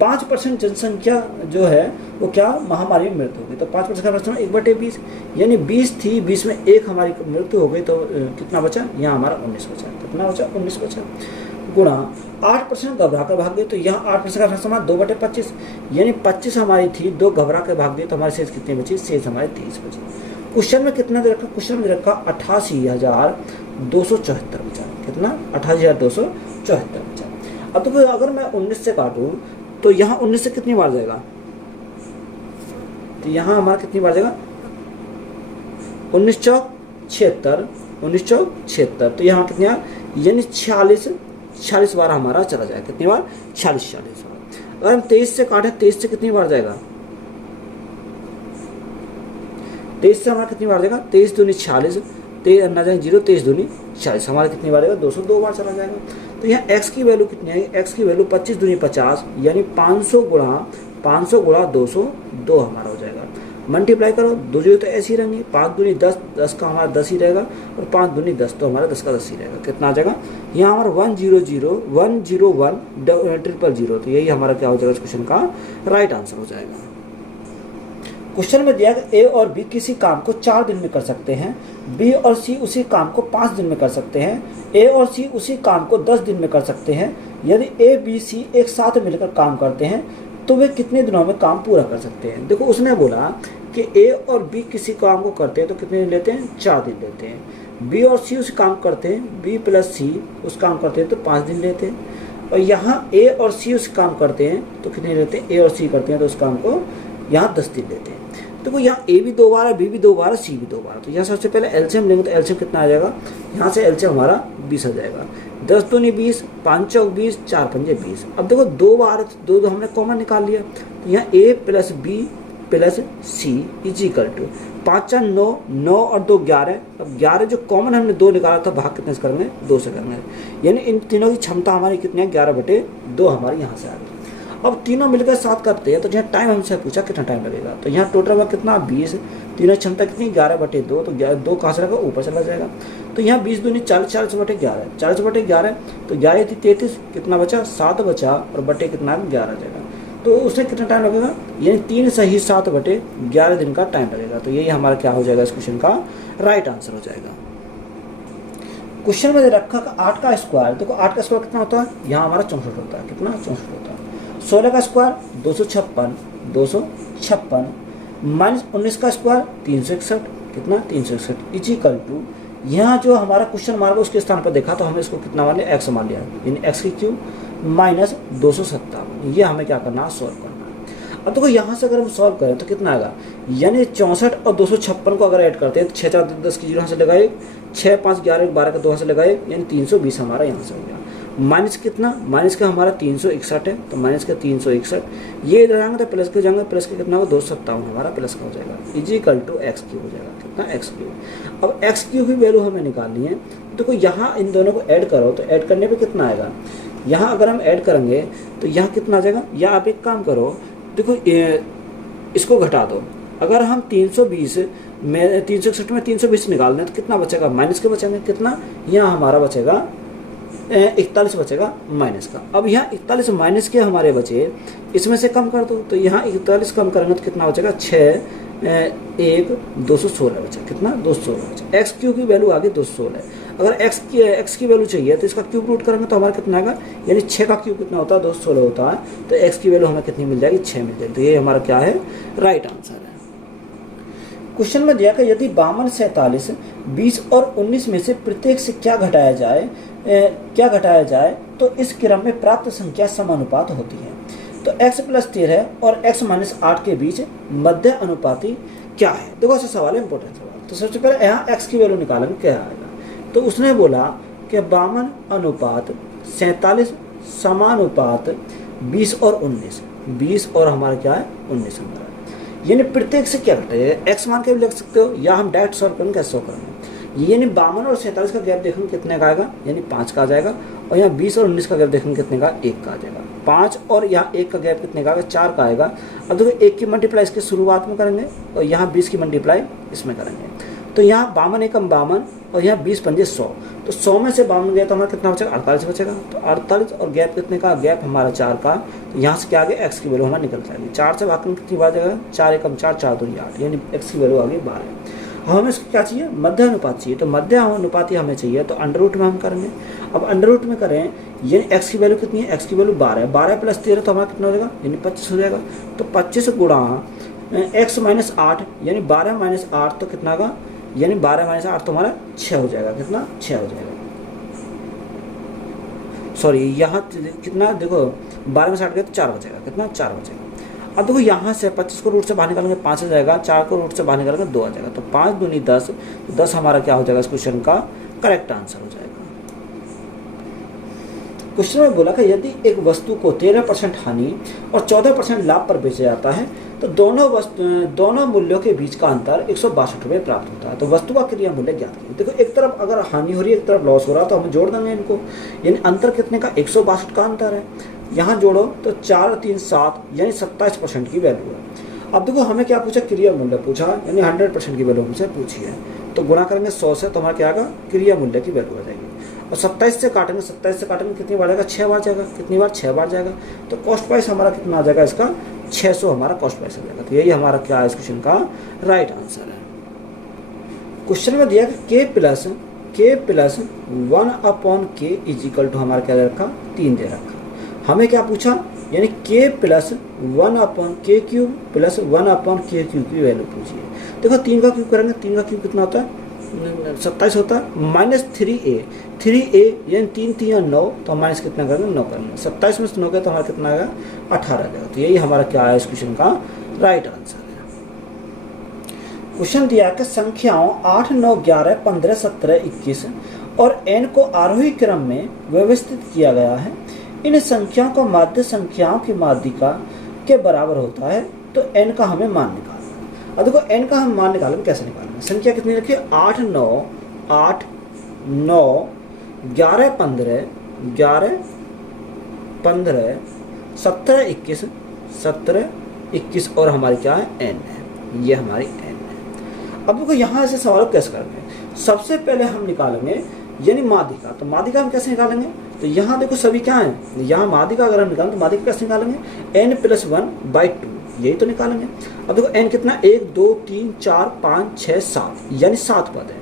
5% जनसंख्या जो है वो क्या महामारी में मृत्यु हो गई, तो 5% का प्रश्न 1/20, यानी 20 थी, 20 में 1 हमारी मृत्यु हो गई, तो कितना बचा, यहाँ हमारा 19 बचा। कितना बचा, 19 बचा, गुणा 8% घबरा कर भाग गई, तो यहाँ 8% का प्रश्न 2/25, यानी 25 हमारी थी, 2 घबरा कर भाग गई, तो हमारी शेष कितनी बची, शेष हमारी 30 बची। क्वेश्चन में कितना दे रखा, क्वेश्चन में दे रखा 88,274 बचा। कितना, 88,274 बचा। अब तो अगर मैं 19 से काटूं तो यहाँ 19 से कितनी बार जाएगा, तो यहाँ हमारा कितनी बार जाएगा, 19 चौक 76, 19 चौक 76, तो यहाँ कितनी बार, यानी 46 बार हमारा चला जाएगा। कितनी बार, 46 बार। अगर हम 23 से काटें, 23 से कितनी बार जाएगा, 23 से हमारा कितनी बार जाएगा, 23 दूनी 46, ना जाए 0, 23 दूनी 40, हमारा कितनी बार जाएगा, 202 बार चला जाएगा। तो यहाँ x की वैल्यू कितनी है, x की वैल्यू 25 दूनी 50, यानी 500 गुणा 202 हमारा हो जाएगा। मल्टीप्लाई करो, 2 जीरो तो ऐसे ही रहेंगे, 5 दूनी 10, 10 का हमारा 10 ही रहेगा, और 5 दूनी 10, तो हमारा 10 का 10 ही रहेगा। कितना आ जाएगा, यहाँ हमारा 100,101,000, तो यही हमारा क्या हो जाएगा, इस क्वेश्चन का राइट आंसर हो जाएगा। क्वेश्चन में दिया कि ए और बी किसी काम को 4 दिन में कर सकते हैं, बी और सी उसी काम को 5 दिन में कर सकते हैं, ए और सी उसी काम को 10 दिन में कर सकते हैं। यदि ए बी सी एक साथ मिलकर काम करते हैं तो वे कितने दिनों में काम पूरा कर सकते हैं। देखो उसने बोला कि ए और बी किसी काम को करते हैं तो कितने दिन लेते हैं, 4 दिन लेते हैं। बी और सी उस काम करते हैं, बी प्लस सी उस काम करते हैं तो 5 दिन लेते हैं। और यहाँ ए और सी उस काम करते हैं तो कितने लेते हैं, ए और सी करते हैं तो उस काम को यहाँ 10 दिन लेते हैं। देखो यहाँ ए भी 2 बार है, बी भी 2 बार है, सी भी 2 बार है, तो यहाँ सबसे पहले एलसीएम लेंगे, तो एलसीएम कितना आ जाएगा, यहाँ से एलसीएम हमारा 20 आ जाएगा। 10 दूनी 20, 5 चौक 20, 4 पंजे 20। अब देखो 2 बार है, तो 2 हमने कॉमन निकाल लिया, तो यहाँ A plus B plus C equal to 5 4 9, 9 और 2 11। अब 11 जो कॉमन हमने 2 निकाला था, भाग कितने से करेंगे, 2 से करेंगे, यानी इन तीनों की क्षमता हमारी कितनी है, 11/2 हमारी यहाँ से आ गई। अब तीनों मिलकर 7 करते हैं, तो यहाँ टाइम हमसे पूछा कितना टाइम लगेगा, तो यहाँ टोटल में कितना 20, तीनों क्षमता कितनी 11/2, तो 2 कहाँ से लगा, ऊपर चला जाएगा। तो यहाँ 20 दूनी 40, 40/11, 40/11, तो 11 थी 33, कितना बचा, 7 बचा, और बटे कितना 11 आ जाएगा। तो उससे कितना टाइम लगेगा, यानी 3 सही 7/11 दिन का टाइम लगेगा। तो यही हमारा क्या हो जाएगा, इस क्वेश्चन का राइट आंसर हो जाएगा। क्वेश्चन में रखा 8 का स्क्वायर, देखो 8 का स्क्वायर कितना होता है, यहाँ हमारा 64 होता है। कितना, 64 होता है। 16 का स्क्वायर 256 माइनस 19 का स्क्वायर 361, कितना 361 इजिकल टू, यहाँ जो हमारा क्वेश्चन मार्क उसके स्थान पर देखा तो हमें इसको कितना मान लिया, एक्स मान लिया, यानी एक्स की क्यूब माइनस 257, ये हमें क्या करना है, सॉल्व करना है। अब देखो यहाँ से अगर हम सॉल्व करें तो कितना आएगा, यानी 64 और 256 को अगर ऐड करते हैं तो 6 4 10 की 0 से लगाए, 6 5 11 12 का 2 से लगाए, यानी 320 हमारा यहाँ से हो गया। माइनस कितना, माइनस का हमारा 361 है, तो माइनस का 361, ये लगाएंगे तो प्लस के जाएंगे, प्लस के कितना होगा 257 हमारा प्लस का हो जाएगा, इजिकल टू एक्स क्यूब हो जाएगा। कितना, एक्स क्यूब। अब एक्स क्यूब की वैल्यू हमें निकालनी है, देखो यहाँ इन दोनों को ऐड करो, तो ऐड करने पे कितना आएगा, यहाँ अगर हम ऐड करेंगे तो यहाँ कितना आ जाएगा, या आप एक काम करो, देखो इसको घटा दो, अगर हम 320 में 361 में 320 निकाल दें तो कितना बचेगा, माइनस के बचेंगे, कितना, यहाँ हमारा बचेगा 41 बचेगा माइनस का। अब यहाँ 41 माइनस के हमारे बचे, इसमें से कम कर दो, तो यहाँ 41 कम करेंगे तो कितना बचेगा, 6 1 216 बचा, कितना 216 बचा। एक्स क्यू की वैल्यू आ गई 216। अगर एक्स की वैल्यू चाहिए तो इसका क्यूब रूट करेंगे तो हमारा कितना आएगा, यानी 6 का क्यूब कितना होता है, 216 होता है, तो एक्स की वैल्यू हमें कितनी मिल जाएगी, 6 मिल जाएगी। तो ये हमारा क्या है, राइट आंसर है। क्वेश्चन में दिया कि यदि 52 47 20 और 19 में से प्रत्येक से क्या घटाया जाए तो इस क्रम में प्राप्त संख्या समानुपात होती है। तो x + 13 और x - 8 के बीच मध्य अनुपाती क्या है। देखो ऐसा सवाल है, इंपॉर्टेंट सवाल। तो सबसे पहले यहाँ x की वैल्यू निकालेंगे, क्या आएगा। तो उसने बोला कि 52/47 समानुपात 20 और 19, 20 और हमारा क्या है 19 हमारा, यानी प्रत्येक से क्या घटेगा, x मान के भी लिख सकते हो, या हम डायरेक्ट सॉल्व करेंगे, कैसे सॉल्व करेंगे, यानी 52 और 47 का गैप देखेंगे कितने का आएगा, यानी 5 का आ जाएगा, और यहाँ 20 और 19 का गैप देखेंगे कितने का, 1 का आ जाएगा। 5 और यहाँ 1 का गैप कितने का आएगा, 4 का आएगा। अब देखो 1 की मल्टीप्लाई इसके शुरुआत में करेंगे और यहाँ 20 की मल्टीप्लाई इसमें करेंगे, तो यहाँ 52 एकम 52 और यहाँ 20 पंजे 100, तो 100 में से 52 गया तो हमारा कितना बचेगा, 48 बचेगा। तो 48 और गैप कितने का, गैप हमारा 4 का। तो यहाँ से क्या आ गया, एक्स की वैल्यू हमारी निकल जाएगी। 4 से भाग कितनी बार जाएगा, 4 एकम 4, 4 दूनी 8, यानी एक्स की वैल्यू आ गई 12। हमें इसको क्या चाहिए, मध्य अनुपात चाहिए। तो मध्य अनुपाती हमें चाहिए, तो अंडर रूट में हम करेंगे। अब अंडर रूट में करें, यानी एक्स की वैल्यू कितनी है, एक्स की वैल्यू 12 है। 12 प्लस 13 तो हमारा कितना हो जाएगा, यानी 25 हो जाएगा। तो 25 गुणा एक्स माइनस 8, यानी 12 माइनस 8 तो कितना होगा, यानी 12 माइनस 8 तो हमारा 6 हो जाएगा। कितना, 6 हो जाएगा। सॉरी, यहाँ कितना देखो, 12 में से 8 गया तो 4 बचेगा। कितना, 4 बचेगा। अब देखो यहाँ से 25 को रूट से बाहर निकालेंगे 5 आ जाएगा, 4 को रूट से बाहर निकालेंगे 2 आ जाएगा। तो 5 दूनी 10, 10 हमारा क्या हो जाएगा, इस क्वेश्चन का करेक्ट आंसर हो जाएगा। क्वेश्चन में बोला कि यदि एक वस्तु को 13% हानि और 14% लाभ पर बेचा जाता है तो दोनों मूल्यों के बीच का अंतर 162 रुपये प्राप्त होता है। तो वस्तु का क्रिया मूल्य ज्ञात कीजिए। देखो एक तरफ अगर हानि हो रही है, एक तरफ लॉस हो रहा है, तो हम जोड़ देंगे इनको, यानी अंतर कितने का, 162 का अंतर है। यहाँ जोड़ो तो 4 और 3 7, यानी 27% की वैल्यू है। अब देखो हमें क्या पूछा, क्रिया मूल्य पूछा, यानी 100% की वैल्यू मुझसे पूछी है। तो गुणा करेंगे 100 से, तो हमारा क्या आएगा, क्रिया मूल्य की वैल्यू आ जाएगी। और 27 से काटेंगे, 27 से काटेंगे कितनी बार जाएगा, 6 बार जाएगा। कितनी बार, 6 बार जाएगा। तो कॉस्ट प्राइस हमारा कितना आ जाएगा, इसका 600 हमारा कॉस्ट प्राइस आ जाएगा। तो यही हमारा क्या है, इस क्वेश्चन का राइट आंसर है। क्वेश्चन में दिया कि k plus 1/k is equal to हमारा क्या दे रखा, 3 दे रखा। हमें क्या पूछा, यानी k plus 1/k cube plus 1/k cube की वैल्यू पूछी है। देखो 3 का क्यूब करेंगे, 3 का क्यूब कितना होता है, 27 होता है, माइनस 3a यानी 3 3 और 9, तो माइनस कितना करेंगे, 9 करेंगे। 27 में से 9 गया तो हमारा कितना आएगा, 18 आ जाएगा। तो यही हमारा क्या है, इस क्वेश्चन का राइट आंसर है। क्वेश्चन दिया कि संख्याओं 8 9 11 15 17 21 और n को आरोही क्रम में व्यवस्थित किया गया है। इन संख्याओं का माध्य संख्याओं की माध्यिका के बराबर होता है। तो n का हमें मान निकालना है। अब देखो n का हम मान निकालेंगे, कैसे निकालेंगे, संख्या कितनी रखिए, 8 9 11 15 17 21 और हमारी क्या है, n है। ये हमारी n है। अब देखो यहाँ से सवाल कैसे करेंगे, सबसे पहले हम निकालेंगे यानी माध्यिका। तो माध्यिका हम कैसे निकालेंगे, तो यहाँ देखो सभी क्या है, यहाँ माध्यिका अगर हम निकालें तो माध्यिका कैसे निकालेंगे, n + 1/2, यही तो निकालेंगे। अब देखो n कितना, 1 2 3 4 5 6 7, यानी 7 पद है।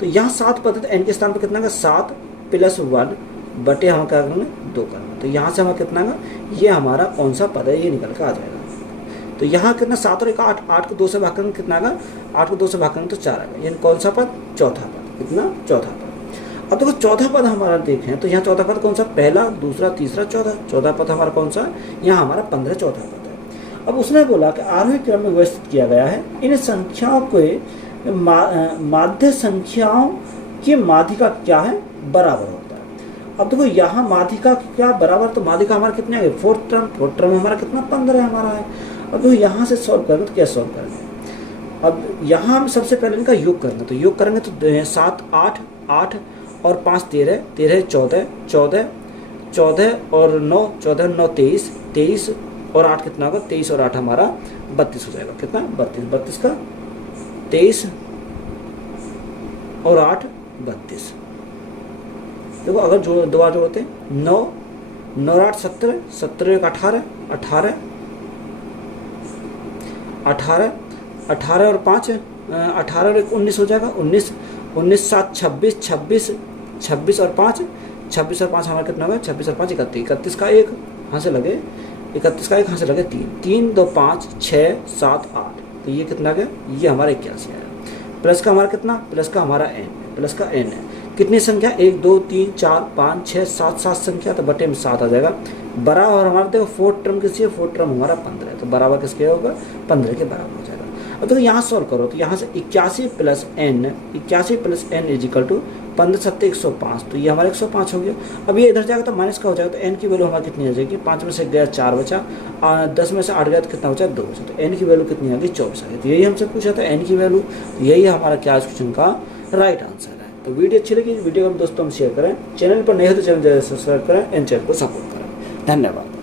तो यहाँ 7 पद है, तो n के स्थान पर कितना का, 7 + 1 बटे हम क्या करेंगे, 2 करेंगे। तो यहाँ से हमारा कितना का, ये हमारा कौन सा पद है, ये निकल कर आ जाएगा। तो यहाँ कितना, 7 और 1 8, 8 को 2 से भाग करेंगे कितना आएगा, 8 को 2 से भाग करेंगे तो 4 आएगा, यानी कौन सा पद, चौथा पद। कितना, चौथा पद। अब देखो चौथा पद हमारा देखें तो यहाँ चौथा पद कौन सा, पहला दूसरा तीसरा चौथा। चौथा पद हमारा कौन सा, यहाँ हमारा 15 चौथा पद है। अब उसने बोला कि आरोही क्रम में व्यवस्थित किया गया है। इन संख्याओं के माध्य संख्याओं की माध्यिका क्या है, बराबर होता है। अब देखो यहाँ माध्यिका क्या बराबर, तो माध्यिका हमारा कितने आ गए, 4th टर्म हमारा कितना, 15 हमारा है। अब देखो यहाँ से सॉल्व करेंगे तो क्या सॉल्व करेंगे, अब यहाँ हम सबसे पहले इनका योग करेंगे। तो योग करेंगे तो 7 8 8 और 5 13 13 14 14 14 और 9 14 9 23 23 और 8 कितना होगा, 23 और 8 हमारा 32 हो जाएगा। कितना, 32 32 का 23 और 8 32। देखो अगर दो बार जोड़ते 9 9 8 17 17 1 18 18 18 18 और 5 18 और 1 19 हो जाएगा। 19 19 7 26 26 26 और 5 26 और 5 हमारा कितना होगा, 26 और 5 31 31 का 1 यहाँ से लगे, 31 का 1 यहाँ से लगे 3 3 2 5 6 7 8। तो ये कितना गया, ये हमारा 81 आया। प्लस का हमारा कितना, प्लस का हमारा n, प्लस का n है। कितनी संख्या, 1 2 3 4 5 6 7 7 संख्या, तो बटे में 7 आ जाएगा। बराबर हमारा देखो 4th टर्म किसकी है, 4th टर्म हमारा 15 है, तो बराबर किसके होगा, 15 के बराबर हो जाएगा। अब देखो यहाँ सॉल्व करो तो यहाँ से 81 + n इज इक्वल टू 15 7 105, तो ये हमारा 105 हो गया। अब ये इधर जाएगा तो माइनस का हो जाएगा, तो n की वैल्यू हमारी कितनी आ जाएगी, 5 में से गया 4 बचा, 10 में से 8 गया तो कितना बचा, 2 बचा। तो n की वैल्यू कितनी आ गई, 24 आ गई। तो यही हमसे पूछा था n की वैल्यू, यही हमारा क्या इस क्वेश्चन का राइट आंसर है। तो वीडियो अच्छी लगी, वीडियो को दोस्तों हम शेयर करें, चैनल पर नए हो तो चैनल सब्सक्राइब करें, इन चैनल को सपोर्ट करें। धन्यवाद।